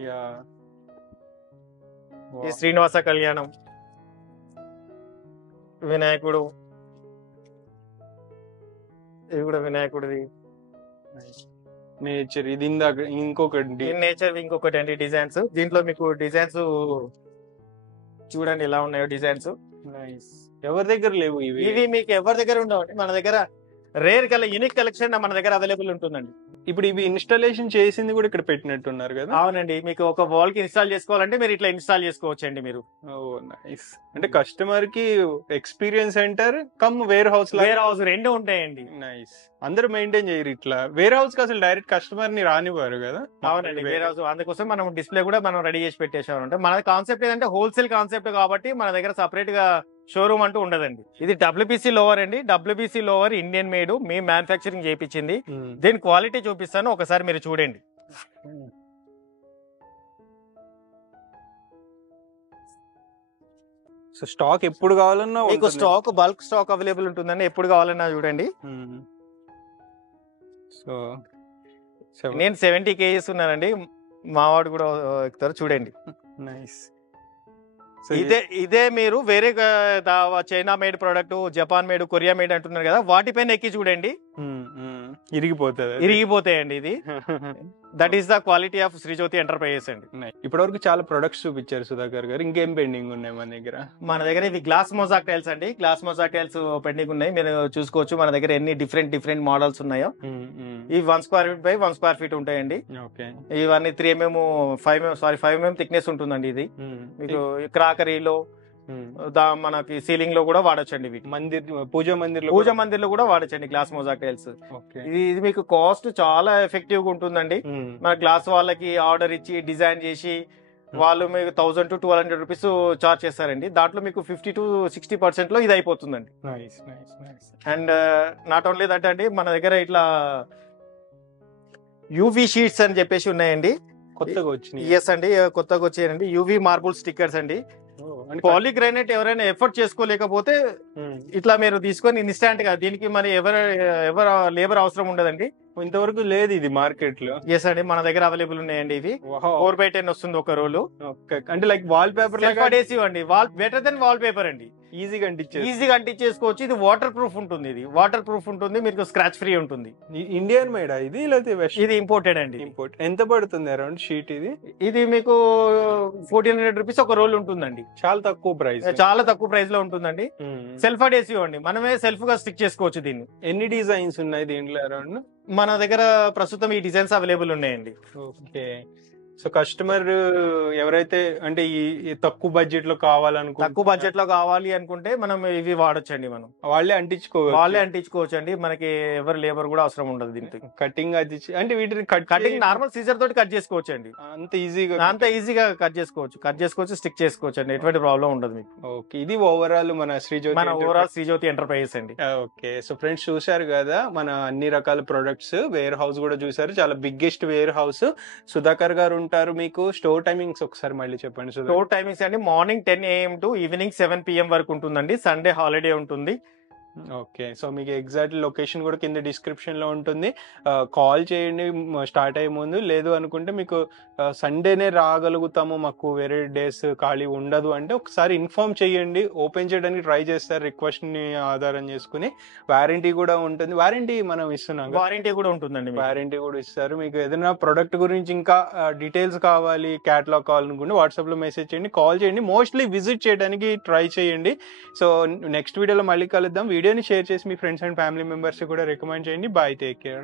ఈ శ్రీనివాస కళ్యాణం, వినాయకుడు, ఇది కూడా వినాయకుడిది. నేచర్ ఇది ఇంకొకటి నేచర్ ఇంకొకటి అండి. డిజైన్స్ దీంట్లో మీకు డిజైన్స్ చూడండి ఎలా ఉన్నాయో డిజైన్స్. ఎవరి దగ్గర లేవు ఇవి మీకు ఎవరి దగ్గర ఉండవండి. మన దగ్గర రేర్ యూనిక్ కలెక్షన్ మన దగ్గర అవైలబుల్ ఉంటుందండి. ఇప్పుడు ఇవి ఇన్స్టాలేషన్ చేసింది కూడా ఇక్కడ పెట్టినట్టున్నారు కదా. అవునండి, మీకు ఒక వాల్ కి ఇన్స్టాల్ చేసుకోవాలంటే మీరు ఇట్లా ఇన్స్టాల్ చేసుకోవచ్చండి మీరు. ఓ నైస్. అంటే కస్టమర్ కి experience centre come wear house రెండు ఉంటాయండి. నైస్. అందరూ మెయింటైన్ చేయరు ఇట్లా వేర్ హౌస్ కి, అసలు డైరెక్ట్ కస్టమర్ ని రానివ్వరు కదా. అవునండి, వేర్ హౌస్. అందుకోసం మనం డిస్ప్లే కూడా మనం రెడీ చేసి పెట్టేసామంటే, మన కాన్సెప్ట్ ఏంటంటే హోల్సేల్ కాన్సెప్ట్ కాబట్టి మన దగ్గర సపరేట్ గా షోరూమ్ అంటూ ఉండదండి. ఇది WBC లోవర్ అండి. WBC లోవర్ ఇండియన్ మేడ్, మేము మ్యానుఫ్యాక్చరింగ్ చేయించింది. దీని క్వాలిటీ చూపిస్తాను, ఒకసారి మీరు చూడండి. సో స్టాక్ ఎప్పుడు కావాలన్నా మీకు స్టాక్, బల్క్ స్టాక్ అవైలబుల్ ఉంటుందండి, ఎప్పుడు కావాలన్నా చూడండి. సో నేను 70 kgs ఉన్నానండి, మావాడు కూడా ఎక్కుతారు చూడండి. నైస్. ఇదే మీరు వేరే China made product, Japan made, Korea made అంటున్నారు కదా, వాటిపైన ఎక్కి చూడండి, ఇరిగిపోతాయండి. ఇది that is the quality of Srijyothi enterprises అండి. ఇప్పటి వరకు చాలా ప్రొడక్ట్స్ చూపించారు సుధాకర్ గారు, ఇంకేం పెండింగ్ ఉన్నాయి మన దగ్గర? మన దగ్గర ఇవి గ్లాస్ మొజాక్ టైల్స్ అండి. గ్లాస్ మొజాక్ టైల్స్ పెండింగ్ ఉన్నాయి, మీరు చూసుకోవచ్చు. మన దగ్గర ఎన్ని డిఫరెంట్ మోడల్స్ ఉన్నాయో. ఇవి 1 square feet by 1 square feet ఉంటాయండి. ఇవన్నీ 3 mm 5 mm థిక్నెస్ ఉంటుందండి. ఇది మీకు క్రాకరీలో, మనకి సీలింగ్ లో కూడా వాడొచ్చండి. పూజా మందిర్ లో కూడా వాడొచ్చండి గ్లాస్ మొజాక్ టైల్స్. ఇది మీకు కాస్ట్ చాలా ఎఫెక్టివ్ గా ఉంటుందండి. మన గ్లాస్ వాళ్ళకి ఆర్డర్ ఇచ్చి డిజైన్ చేసి వాళ్ళు మీకు 1000 to 1200 రూపీస్ చార్జ్ చేస్తారండి. దాంట్లో మీకు 50 to 60% లో ఇది అయిపోతుందండి. అండ్ నాట్ ఓన్లీ దట్ అండి, మన దగ్గర ఇట్లా యూవీ షీట్స్ అని చెప్పేసి ఉన్నాయండి, కొత్తగా వచ్చినాయి. ఎస్ అండి, కొత్తగా వచ్చాయండి. యూవీ మార్బుల్ స్టిక్కర్స్ అండి. పాలీగ్రానైట్ ఎవరైనా ఎఫర్ట్ చేసుకోలేకపోతే ఇట్లా మీరు తీసుకొని ఇన్స్టాంట్ గా, దీనికి మరి ఎవరు లేబర్ అవసరం ఉండదండి. ఇంతవరకు లేదు ఇది మార్కెట్ లో. ఎస్ అండి, మన దగ్గర అవైలబుల్ ఉన్నాయండి. ఇవి 4x10 వస్తుంది ఒక రోలు. అంటే లైక్ వాల్ పేపర్ అడేసివ్ అండి, బెటర్ దెన్ వాల్ పేపర్ అండి. ఈజీగా అంటించేసుకోవచ్చు. ఇది వాటర్ ప్రూఫ్ ఉంటుంది, మీకు స్క్రాచ్ ఫ్రీ ఉంటుంది. ఇండియన్ మేడా ఇది, లేకపోతే ఇది ఇంపోర్టెడ్ అండి? ఇంపోర్ట్. ఎంత పడుతుంది అరౌండ్ షీట్ ఇది? ఇది మీకు 1400 రూపీస్ ఒక రోల్ ఉంటుందండి. చాలా తక్కువ ప్రైస్ లో ఉంటుందండి. సెల్ఫ్ అడేసివ్ అండి, మనమే సెల్ఫ్ గా స్టిక్ చేసుకోవచ్చు దీన్ని. ఎన్ని డిజైన్స్ ఉన్నాయి దీంట్లో అరౌండ్? మన దగ్గర ప్రస్తుతం ఈ డిజైన్స్ అవైలబుల్ ఉన్నాయండి. ఓకే. సో కస్టమర్ ఎవరైతే అంటే ఈ తక్కువ బడ్జెట్ లో కావాలి అనుకుంటే మనం ఇవి వాడొచ్చండి. మనం వాళ్ళే అంటించుకోవచ్చు అండి. మనకి ఎవరు లేబర్ కూడా అవసరం ఉండదు. దీనికి కటింగ్ అది అంటే వీటిని కటింగ్ నార్మల్ సీజర్ తోటి కట్ చేసుకోవచ్చు అండి. అంత ఈజీగా కట్ చేసుకోవచ్చు, స్టిక్ చేసుకోవచ్చు అండి. ఎటువంటి ప్రాబ్లం ఉండదు మీకు. ఓకే. ఇది ఓవరాల్ మన శ్రీజ్యోతి ఎంటర్ప్రైజెస్ అండి. ఓకే. సో ఫ్రెండ్స్ చూసారు కదా, మన అన్ని రకాల ప్రొడక్ట్స్, వేర్ హౌస్ కూడా చూసారు. చాలా బిగ్గెస్ట్ వేర్ హౌస్. సుధాకర్ గారు ఉంటారు. మీకు స్టోర్ టైమింగ్స్ ఒకసారి మళ్ళీ చెప్పండి. స్టోర్ టైమింగ్స్ అండి, morning 10 AM to evening 7 PM వరకు ఉంటుందండి. సండే హాలిడే ఉంటుంది. ఓకే. సో మీకు ఎగ్జాక్ట్ లొకేషన్ కూడా కింద డిస్క్రిప్షన్ లో ఉంటుంది. కాల్ చేయండి స్టార్ట్ అయ్యే ముందు. లేదు అనుకుంటే మీకు సండేనే రాగలుగుతాము, మాకు వేరే డేస్ ఖాళీ ఉండదు అంటే ఒకసారి ఇన్ఫార్మ్ చేయండి. ఓపెన్ చేయడానికి ట్రై చేస్తారు రిక్వెస్ట్ ని ఆధారం చేసుకుని. వారంటీ కూడా ఉంటుంది. వారంటీ మనం ఇస్తున్నాం. వారంటీ కూడా ఉంటుందండి. వారంటీ కూడా ఇస్తారు. మీకు ఏదైనా ప్రొడక్ట్ గురించి ఇంకా డీటెయిల్స్ కావాలి, క్యాటలాగ్ కావాలనుకుంటే వాట్సాప్ లో మెసేజ్ చేయండి, కాల్ చేయండి. మోస్ట్లీ విజిట్ చేయడానికి ట్రై చేయండి. సో నెక్స్ట్ వీడియోలో మళ్ళీ కలుద్దాం. వీడియోని షేర్ చేసి మీ ఫ్రెండ్స్ అండ్ ఫ్యామిలీ మెంబర్స్ కూడా రికమెండ్ చేయండి. Bye, take care.